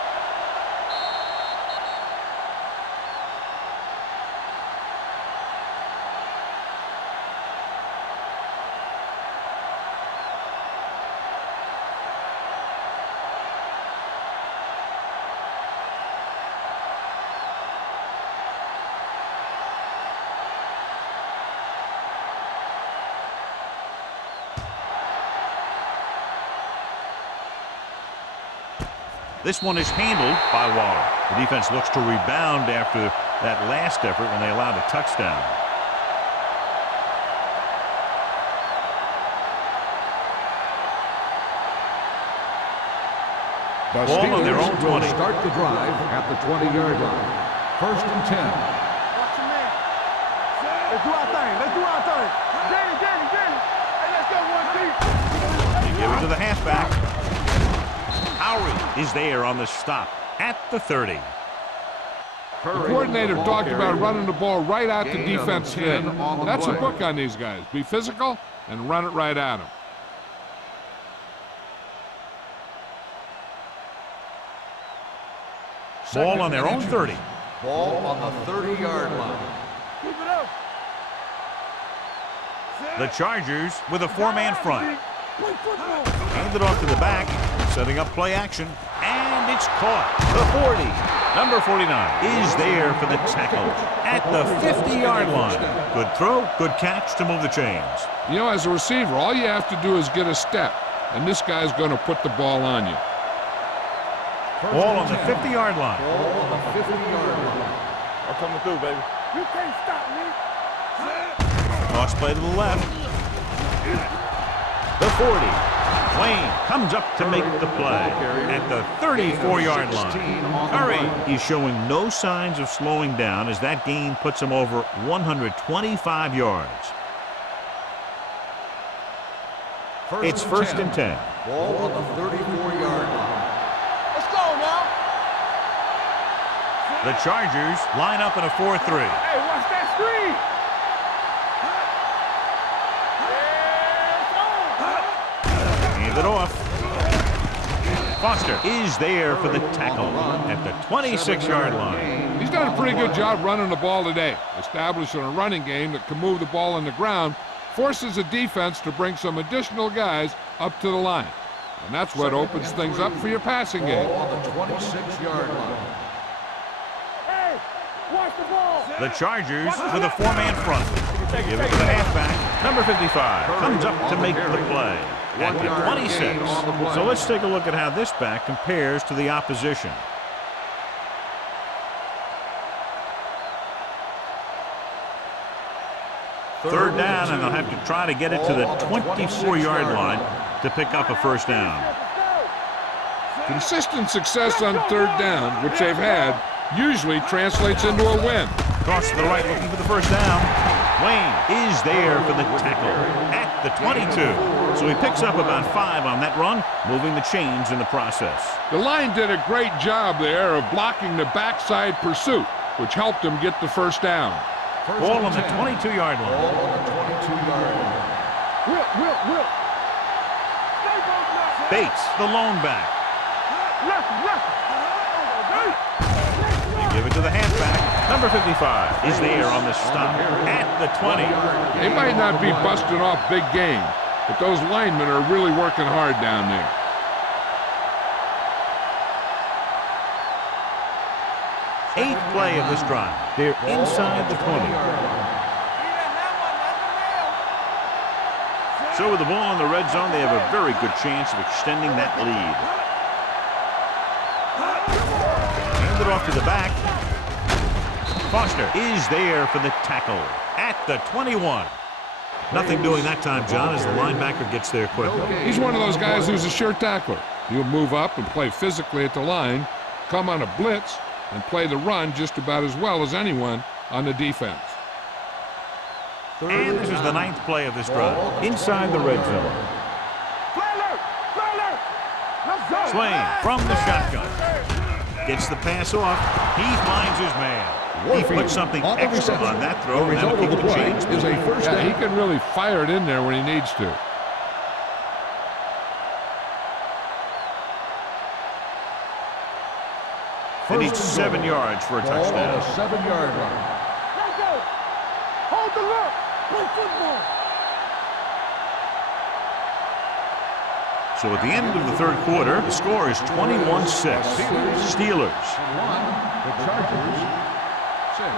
This one is handled by Waller. The defense looks to rebound after that last effort when they allowed a touchdown. Ball on their own 20. Start the drive at the 20-yard line. First and 10. Watch your man. Let's do our thing. Let's do our thing. Danny. Hey, let's go one deep. They give it to the halfback. Howry is there on the stop at the 30. The coordinator talked about running the ball right at the defense today. That's a book on these guys. Be physical and run it right at them. Ball on their own 30. Ball on the 30-yard line. Keep it up. The Chargers with a four-man front. Play football. Hand it off to the back, setting up play action, and it's caught. The 40. Number 49 is there for the tackle at the 50-yard line. Good throw, good catch to move the chains. You know, as a receiver, all you have to do is get a step, and this guy's going to put the ball on you. Ball on the 50-yard line. Ball on the 50-yard line. I'm coming through, baby. You can't stop me. Toss play to the left. The 40. Wayne comes up to make the play at the 34-yard line. Curry is showing no signs of slowing down as that gain puts him over 125 yards. It's first and 10. Ball on the 34-yard line. Let's go now. The Chargers line up in a 4-3. Hey, watch that screen. Hand it off. Foster is there for the tackle at the 26-yard line. He's done a pretty good job running the ball today, establishing a running game that can move the ball on the ground, forces the defense to bring some additional guys up to the line. And that's what opens things up for your passing game. Ball on the 26-yard line. Hey, watch the ball. The Chargers with a 4-man front. They give it to the halfback. Number 55 comes up to make the play at the 26. So let's take a look at how this back compares to the opposition. Third down, and they'll have to try to get it to the 24-yard line to pick up a first down. Consistent success on third down, which they've had, usually translates into a win. Cross to the right, looking for the first down. Wayne is there for the tackle at the 22. So he picks up about 5 on that run, moving the chains in the process. The line did a great job there of blocking the backside pursuit, which helped him get the first down. Ball on the 22-yard line. Ball on the 22-yard line. Will. Bates, the lone back. They give it to the halfback. Number 55 is there on the stop at the 20. They might not be busting off big game, but those linemen are really working hard down there. Eighth play of this drive. They're inside the 20. So with the ball in the red zone, they have a very good chance of extending that lead. Hand it off to the back. Foster is there for the tackle at the 21. Nothing doing that time, John, as the linebacker gets there quickly. He's one of those guys who's a sure tackler. He'll move up and play physically at the line, come on a blitz, and play the run just about as well as anyone on the defense. And this is the 9th play of this drive. Inside the red zone. Swain from the shotgun. Gets the pass off. He finds his man. He put something extra on that throw, and that'll keep the chains. Yeah, he can really fire it in there when he needs to. They need 7 yards for a touchdown. 7-yard line. Let's go. Hold the look. Play football. So at the end of the third quarter, the score is 21-6. Steelers. 1, the Chargers 6.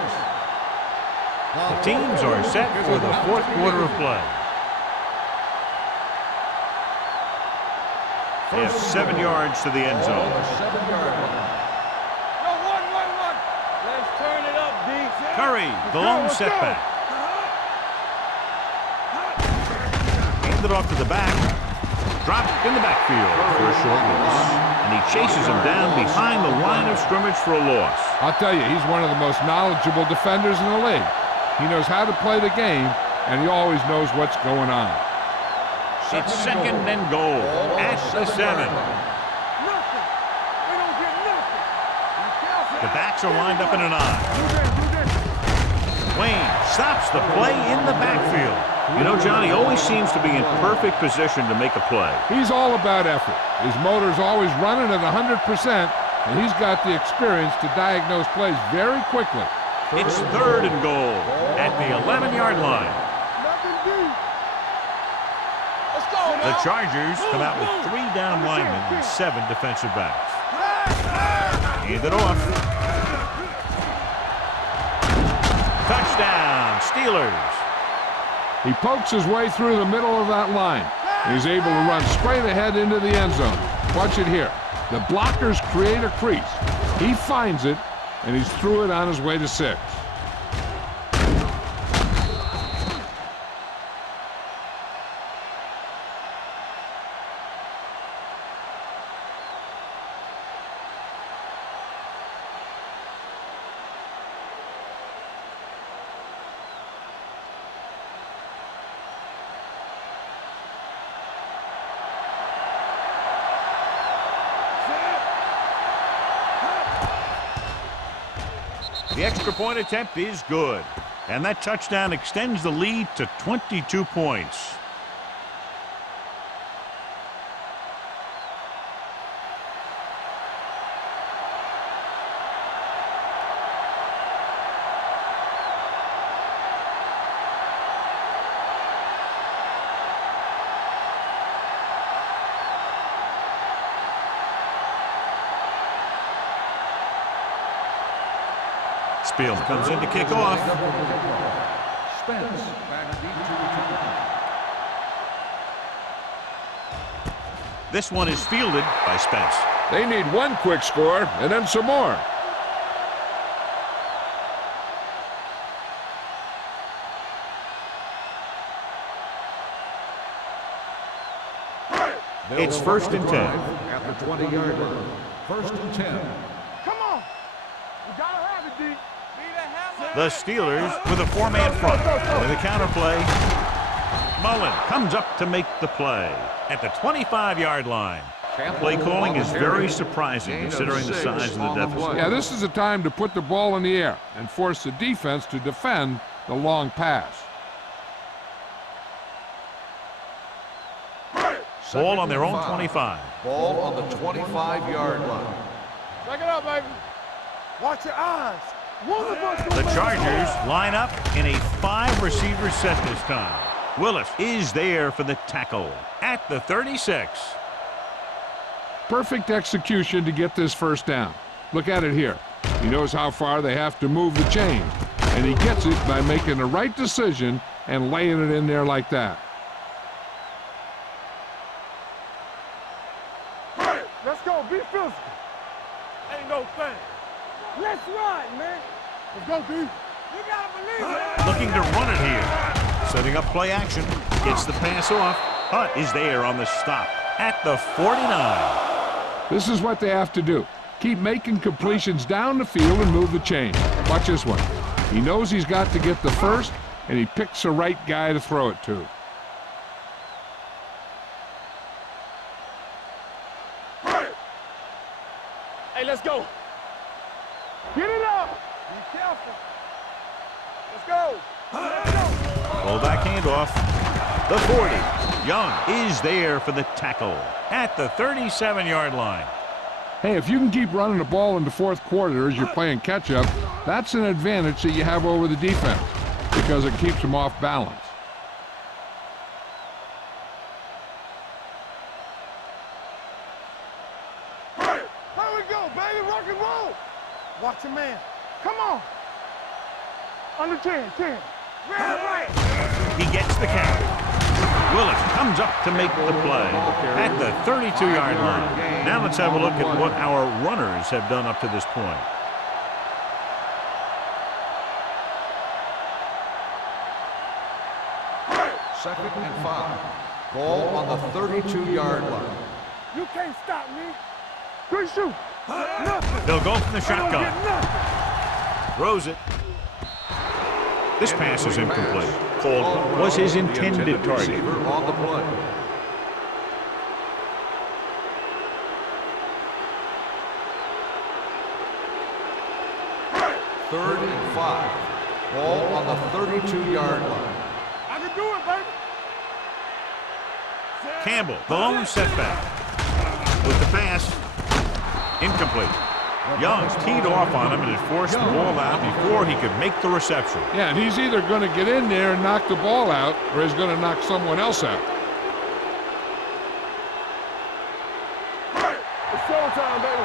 The teams are set for the fourth quarter of play. They have 7 yards to the end zone. 7-yard line. Let's turn it up, D. Curry, the lone setback. Handed off to the back. Dropped in the backfield for a short loss. And he chases him down behind the line of scrimmage for a loss. I'll tell you, he's one of the most knowledgeable defenders in the league. He knows how to play the game, and he always knows what's going on. It's second and goal at the 7. The backs are lined up in an I. Wayne stops the play in the backfield. You know, John, he always seems to be in perfect position to make a play. He's all about effort. His motor's always running at 100%, and he's got the experience to diagnose plays very quickly. It's third and goal at the 11-yard line. The Chargers come out with 3 down linemen and 7 defensive backs. Hand it off. Touchdown, Steelers. He pokes his way through the middle of that line. He's able to run straight ahead into the end zone. Watch it here. The blockers create a crease. He finds it, and he's through it on his way to 6. The extra point attempt is good. And that touchdown extends the lead to 22 points. Spielman comes in to kick off. Spence back deep to return. This one is fielded by Spence. They need one quick score and then some more. It's 1st and 10. At the 20-yard line. 1st and 10. Come on. You gotta have it, D. The Steelers with a 4-man front. With a counterplay. Mullen comes up to make the play at the 25-yard line. Play calling is very surprising considering the size of the deficit. Yeah, this is a time to put the ball in the air and force the defense to defend the long pass. Ball on their own 25. Ball on the 25-yard line. Check it out, baby. Watch your eyes. One of us The gonna make a Chargers play. line up in a 5-receiver set this time. Willis is there for the tackle at the 36. Perfect execution to get this first down. Look at it here. He knows how far they have to move the chain, and he gets it by making the right decision and laying it in there like that. Let's go. Be physical. Ain't no thing. Let's ride, man. Let's go, D. You gotta believe it. Looking to run it here. Setting up play action. Gets the pass off. Hunt is there on the stop at the 49. This is what they have to do. Keep making completions down the field and move the chain. Watch this one. He knows he's got to get the first, and he picks the right guy to throw it to. Hey, let's go. Get it up. Be careful. Let's go. Let's go. Fullback handoff. The 40. Young is there for the tackle at the 37-yard line. Hey, if you can keep running the ball in the fourth quarter as you're playing catch-up, that's an advantage that you have over the defense because it keeps them off balance. Here we go, baby. Rock and roll. Watch your man. Come on. Under 10, 10. Right. He gets the count. Willis comes up to make the play at the 32-yard line. Now let's have a look at what our runners have done up to this point. Second and 5. Ball on the 32-yard line. You can't stop me. Good shoot. Nothing. They'll go from the You don't shotgun. get nothing. Throws it. This pass is incomplete. Called was his intended target. Receiver on the play. Third and 5. Ball on the 32-yard line. I can do it, baby. Campbell, the lone setback. With the pass, incomplete. Young teed off on him and had forced the ball out before he could make the reception. Yeah, and he's either going to get in there and knock the ball out, or he's going to knock someone else out. It's showtime, baby.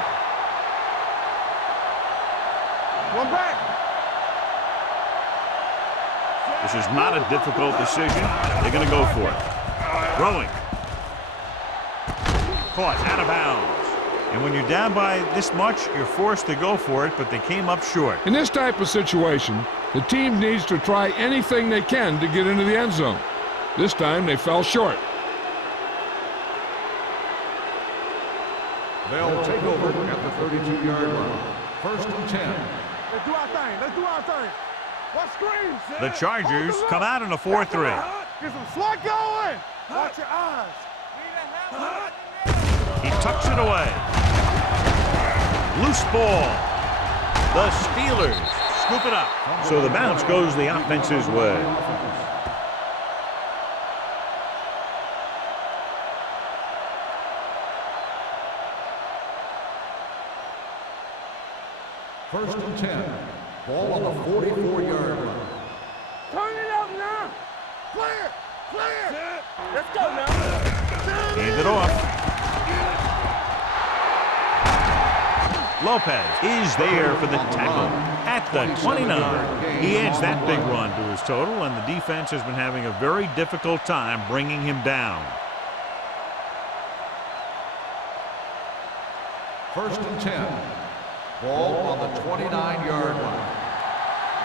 One back. This is not a difficult decision. They're going to go for it. Throwing. Caught out of bounds. And when you're down by this much, you're forced to go for it, but they came up short. In this type of situation, the team needs to try anything they can to get into the end zone. This time, they fell short. They'll take over at the 32-yard line. First and 10. Let's do our thing. Let's do our thing. What screams? The Chargers come out in a 4-3. Get some swag going. Watch your eyes. He tucks it away. Loose ball. The Steelers scoop it up. So the bounce goes the offense's way. First and 10. Ball on the 44-yard line. Turn it up now. Clear. Clear. Let's go now. Hand it off. Lopez is there for the tackle at the 29. He adds that big run to his total, and the defense has been having a very difficult time bringing him down. First and 10. Ball on the 29-yard line.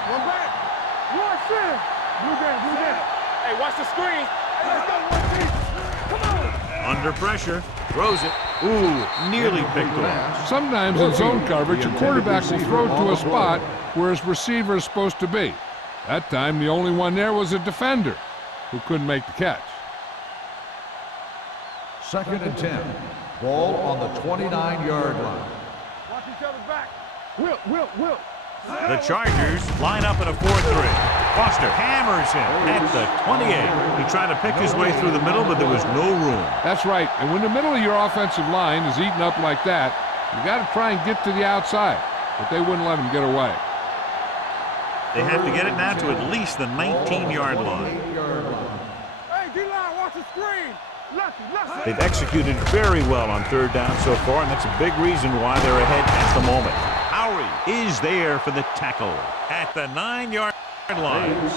One back. Watch it. Blue down. Hey, watch the screen. Hey, let's go, one team. Come on. Under pressure. Throws it. Ooh, nearly picked off. Sometimes in zone coverage, a quarterback will throw to a spot where his receiver is supposed to be. That time, the only one there was a defender who couldn't make the catch. Second and 10. Ball on the 29-yard line. Watch each other back. Will. The Chargers line up in a 4-3. Foster hammers him at the 28. He tried to pick his way through the middle, but there was no room. That's right. And when the middle of your offensive line is eaten up like that, you got to try and get to the outside. But they wouldn't let him get away. They have to get it now to at least the 19-yard line. Hey, D-line, watch the screen. Lucky. They've executed very well on third down so far, and that's a big reason why they're ahead at the moment. Howie is there for the tackle at the 9-yard line.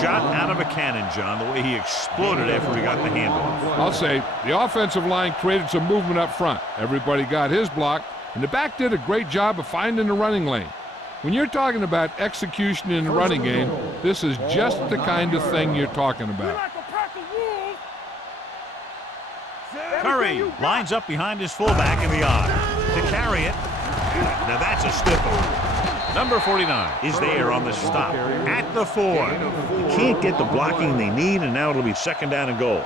Shot out of a cannon, John, the way he exploded after he got the handoff. I'll say the offensive line created some movement up front. Everybody got his block, and the back did a great job of finding the running lane. When you're talking about execution in the running game, this is just the kind of thing you're talking about. Curry lines up behind his fullback in the odd to carry it. Now that's a stiff one. Number 49 is there on the stop at the 4. They can't get the blocking they need, and now it'll be second down and goal.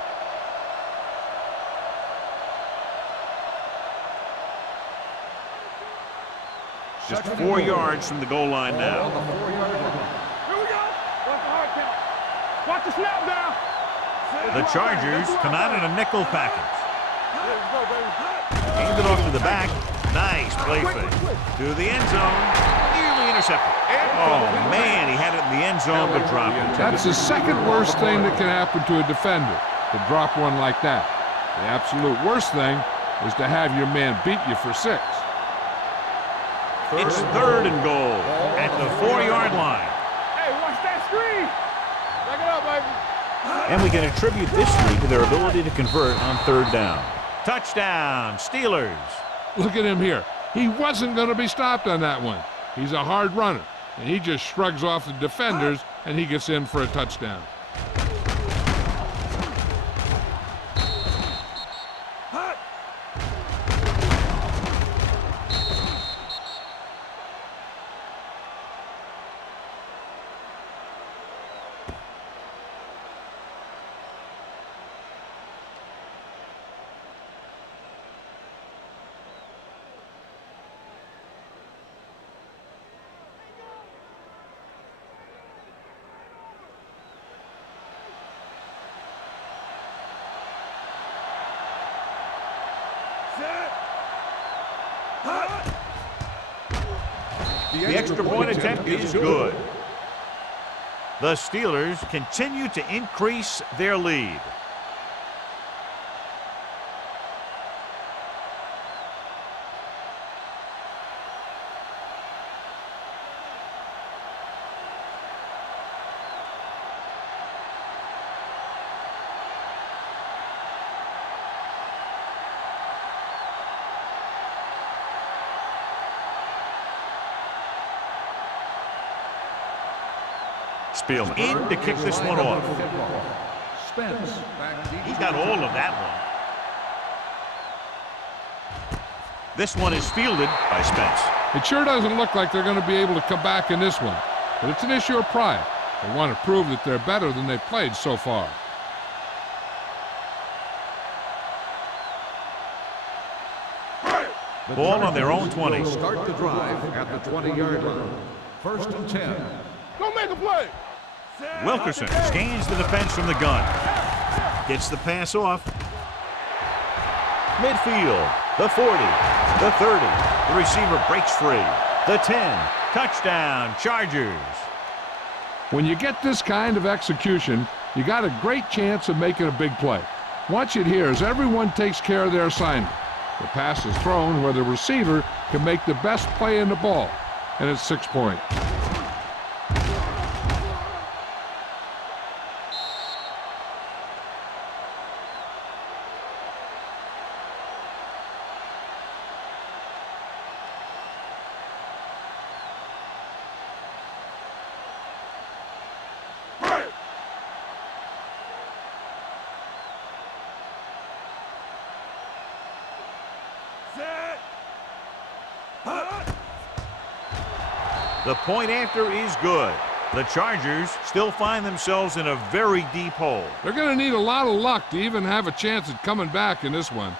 Just 4 yards from the goal line now. Here we go. Watch the hard count. Watch the snap down. The Chargers come out in a nickel package. Let's go, baby. Hand it off to the back. Nice play fake. To the end zone. Nearly intercepted. Oh, man, he had it in the end zone, but dropped it. That's the second worst thing that can happen to a defender, to drop one like that. The absolute worst thing is to have your man beat you for 6. It's third and goal at the 4-yard line. Hey, watch that screen. Back it up, baby. And we can attribute this lead to their ability to convert on third down. Touchdown, Steelers. Look at him here. He wasn't going to be stopped on that one. He's a hard runner, and he just shrugs off the defenders, and he gets in for a touchdown. The extra point attempt is good. The Steelers continue to increase their lead. Spielman in to kick this one off. He's got all of that one. This one is fielded by Spence. It sure doesn't look like they're going to be able to come back in this one, but it's an issue of pride. They want to prove that they're better than they've played so far. Ball on their own 20. Start the drive at the 20-yard line. First and 10. Go make a play. Wilkerson scans the defense from the gun. Gets the pass off. Midfield. The 40. The 30. The receiver breaks free. The 10. Touchdown, Chargers. When you get this kind of execution, you got a great chance of making a big play. Watch it here as everyone takes care of their assignment. The pass is thrown where the receiver can make the best play in the ball, and it's 6 points. The point after is good. The Chargers still find themselves in a very deep hole. They're going to need a lot of luck to even have a chance at coming back in this one.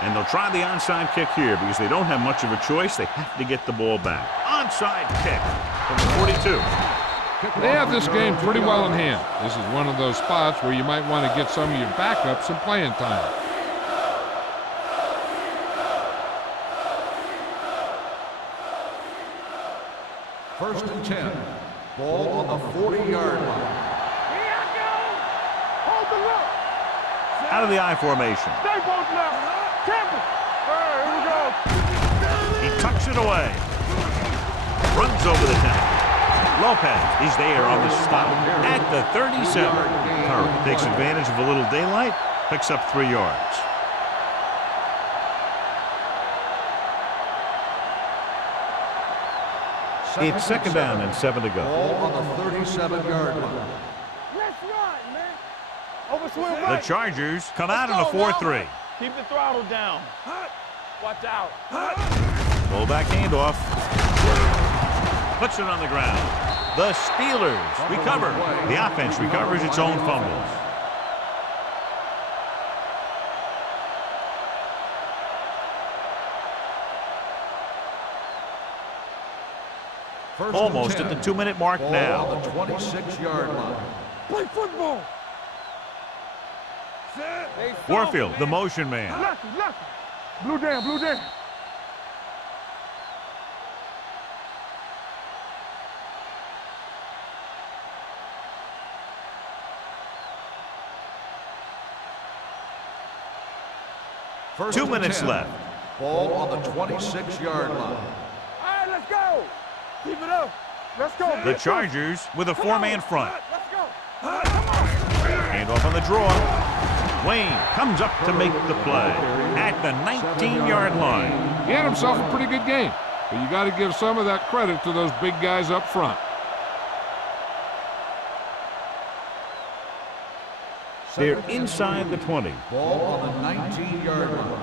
And they'll try the onside kick here because they don't have much of a choice. They have to get the ball back. Onside kick from the 42. They have this game pretty well in hand. This is one of those spots where you might want to get some of your backups some playing time. First and 10. Ball on the 40-yard line. Here I go. Hold the look. Out of the I formation. Stay both left. Temple. Here we go. He tucks it away. Runs over the tackle. Lopez is there on the stop at the 37. Curry takes advantage of a little daylight, picks up 3 yards. It's second down and 7 to go. Ball on the 37-yard line. Let's run, man. Overswing The right. Chargers come out in a 4-3. Keep the throttle down. Watch out. Fullback handoff. Puts it on the ground. The Steelers recover. The offense recovers its own fumbles. Almost at the 2-minute mark now. Ball on the 26-yard line. Play football. Warfield, the motion man. Left. Blue down. First 2 and minutes 10. left. Ball on the 26-yard line. All right, let's go. Keep it up. Let's go. The Chargers with a 4-man front. Let's go. Come on. Handoff on the draw. Wayne comes up to make the play at the 19-yard line. He had himself a pretty good game, but you got to give some of that credit to those big guys up front. They're inside the 20. Ball on the 19-yard line.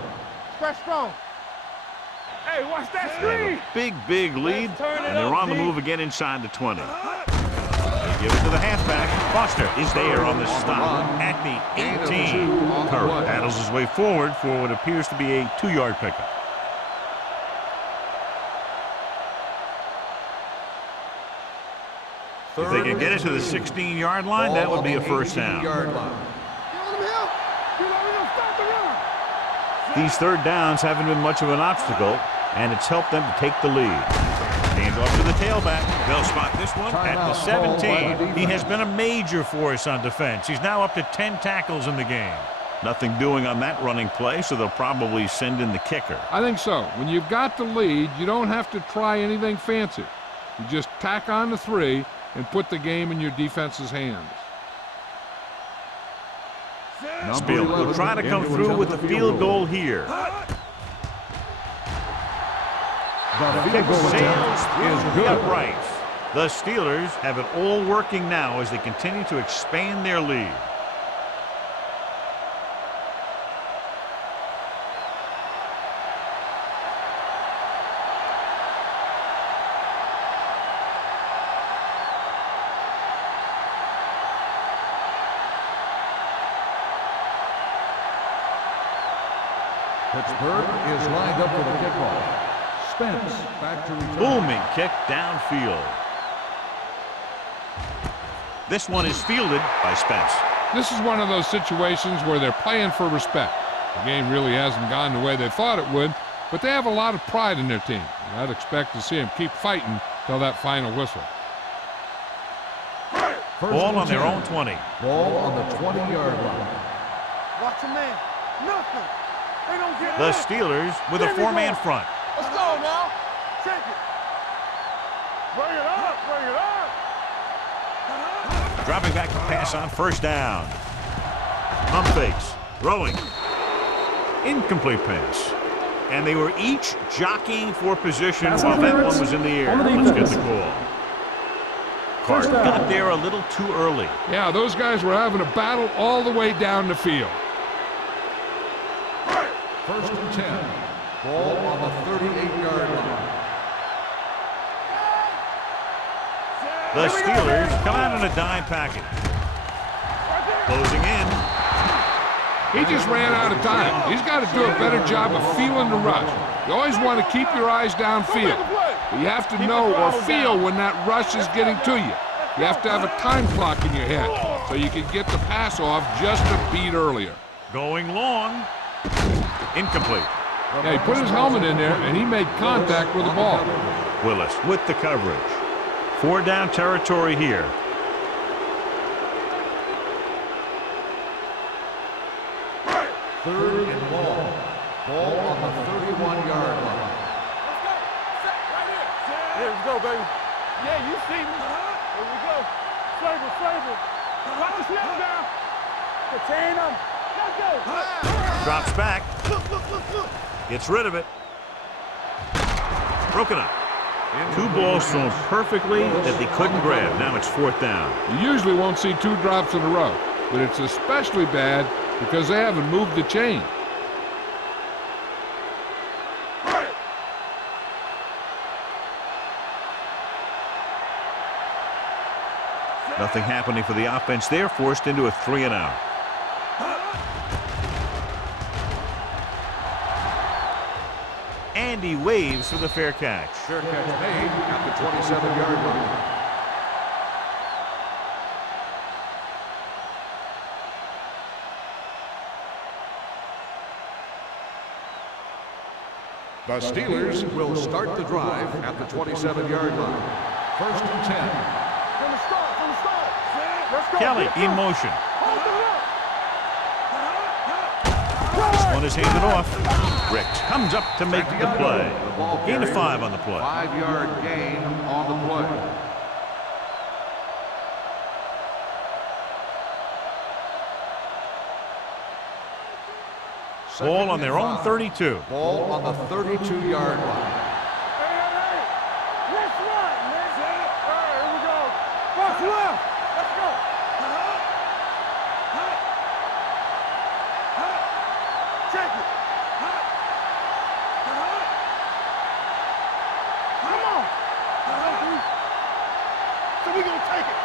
Stretch strong. Hey, watch that screen. Big lead, and they're on the move again inside the 20. They give it to the halfback. Foster is there on the stop at the 18. Curry paddles his way forward for what appears to be a 2-yard pickup. If they can get it to the 16-yard line, that would be a first down. These third downs haven't been much of an obstacle, and it's helped them to take the lead. Hand off to the tailback. They'll spot this one at the 17. He has been a major force on defense. He's now up to 10 tackles in the game. Nothing doing on that running play, so they'll probably send in the kicker. I think so. When you've got the lead, you don't have to try anything fancy. You just tack on the 3 and put the game in your defense's hands. Spiel will try to come through with the field goal here. The Kick sails through the uprights. The Steelers have it all working now as they continue to expand their lead. Pittsburgh is lined up for the kickoff. Spence back to return. Booming kick downfield. This one is fielded by Spence. This is one of those situations where they're playing for respect. The game really hasn't gone the way they thought it would, but they have a lot of pride in their team. And I'd expect to see them keep fighting till that final whistle. Ball on their own 20. Ball on the 20-yard line. Watch a man. Nothing. They don't get The it. Steelers with a 4-man front. Let's go now. Check it. Bring it up. Dropping back to pass on first down. Pump fakes. Throwing. Incomplete pass. And they were each jockeying for position Pass while that interference one was in the air. on the Let's get defense. the call. Card First down. got there a little too early. Yeah, those guys were having a battle all the way down the field. First and 10. Ball on the 38-yard line. The Steelers come out in a dime package. Closing in. He just ran out of time. He's got to do a better job of feeling the rush. You always want to keep your eyes downfield. But you have to know or feel when that rush is getting to you. You have to have a time clock in your head so you can get the pass off just a beat earlier. Going long. Incomplete. Yeah, he put his helmet in there, and he made contact with the ball. Willis with the coverage. 4 down territory here. Third and long. Ball on the 31-yard line. Here we go, baby. Yeah, you see me. Here we go. Flavor. Watch the snap down. Contain them. Let's go. Drops back. Gets rid of it. Broken up. 2 balls thrown perfectly that they couldn't grab. Now it's 4th down. You usually won't see 2 drops in a row, but it's especially bad because they haven't moved the chain. Nothing happening for the offense. They're forced into a 3-and-out. And he waves for the fair catch. Fair catch made at the 27-yard line. The Steelers will start the drive at the 27-yard line. First and 10. From the start. Let's go. Kelly in motion. This one is handed off. Ricks comes up to make the play. Gain of 5 on the play. 5-yard gain on the play. Ball on their own 32. Ball on the 32-yard line. Hey. Let's run, man. All right, here we go. Watch left. Let's go. Check it. Come on. So we gonna take it.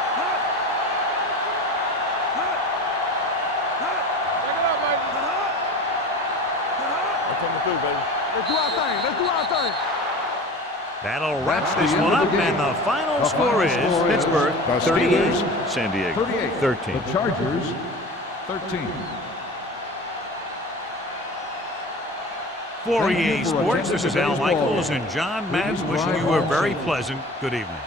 Check it out, baby. I'm coming through, baby. Let's do our thing. That'll wrap this one up, and the final score is Pittsburgh 38, San Diego 13. The Chargers 13. For EA Sports, this is Al Michaels and John Madden wishing you a very pleasant good evening.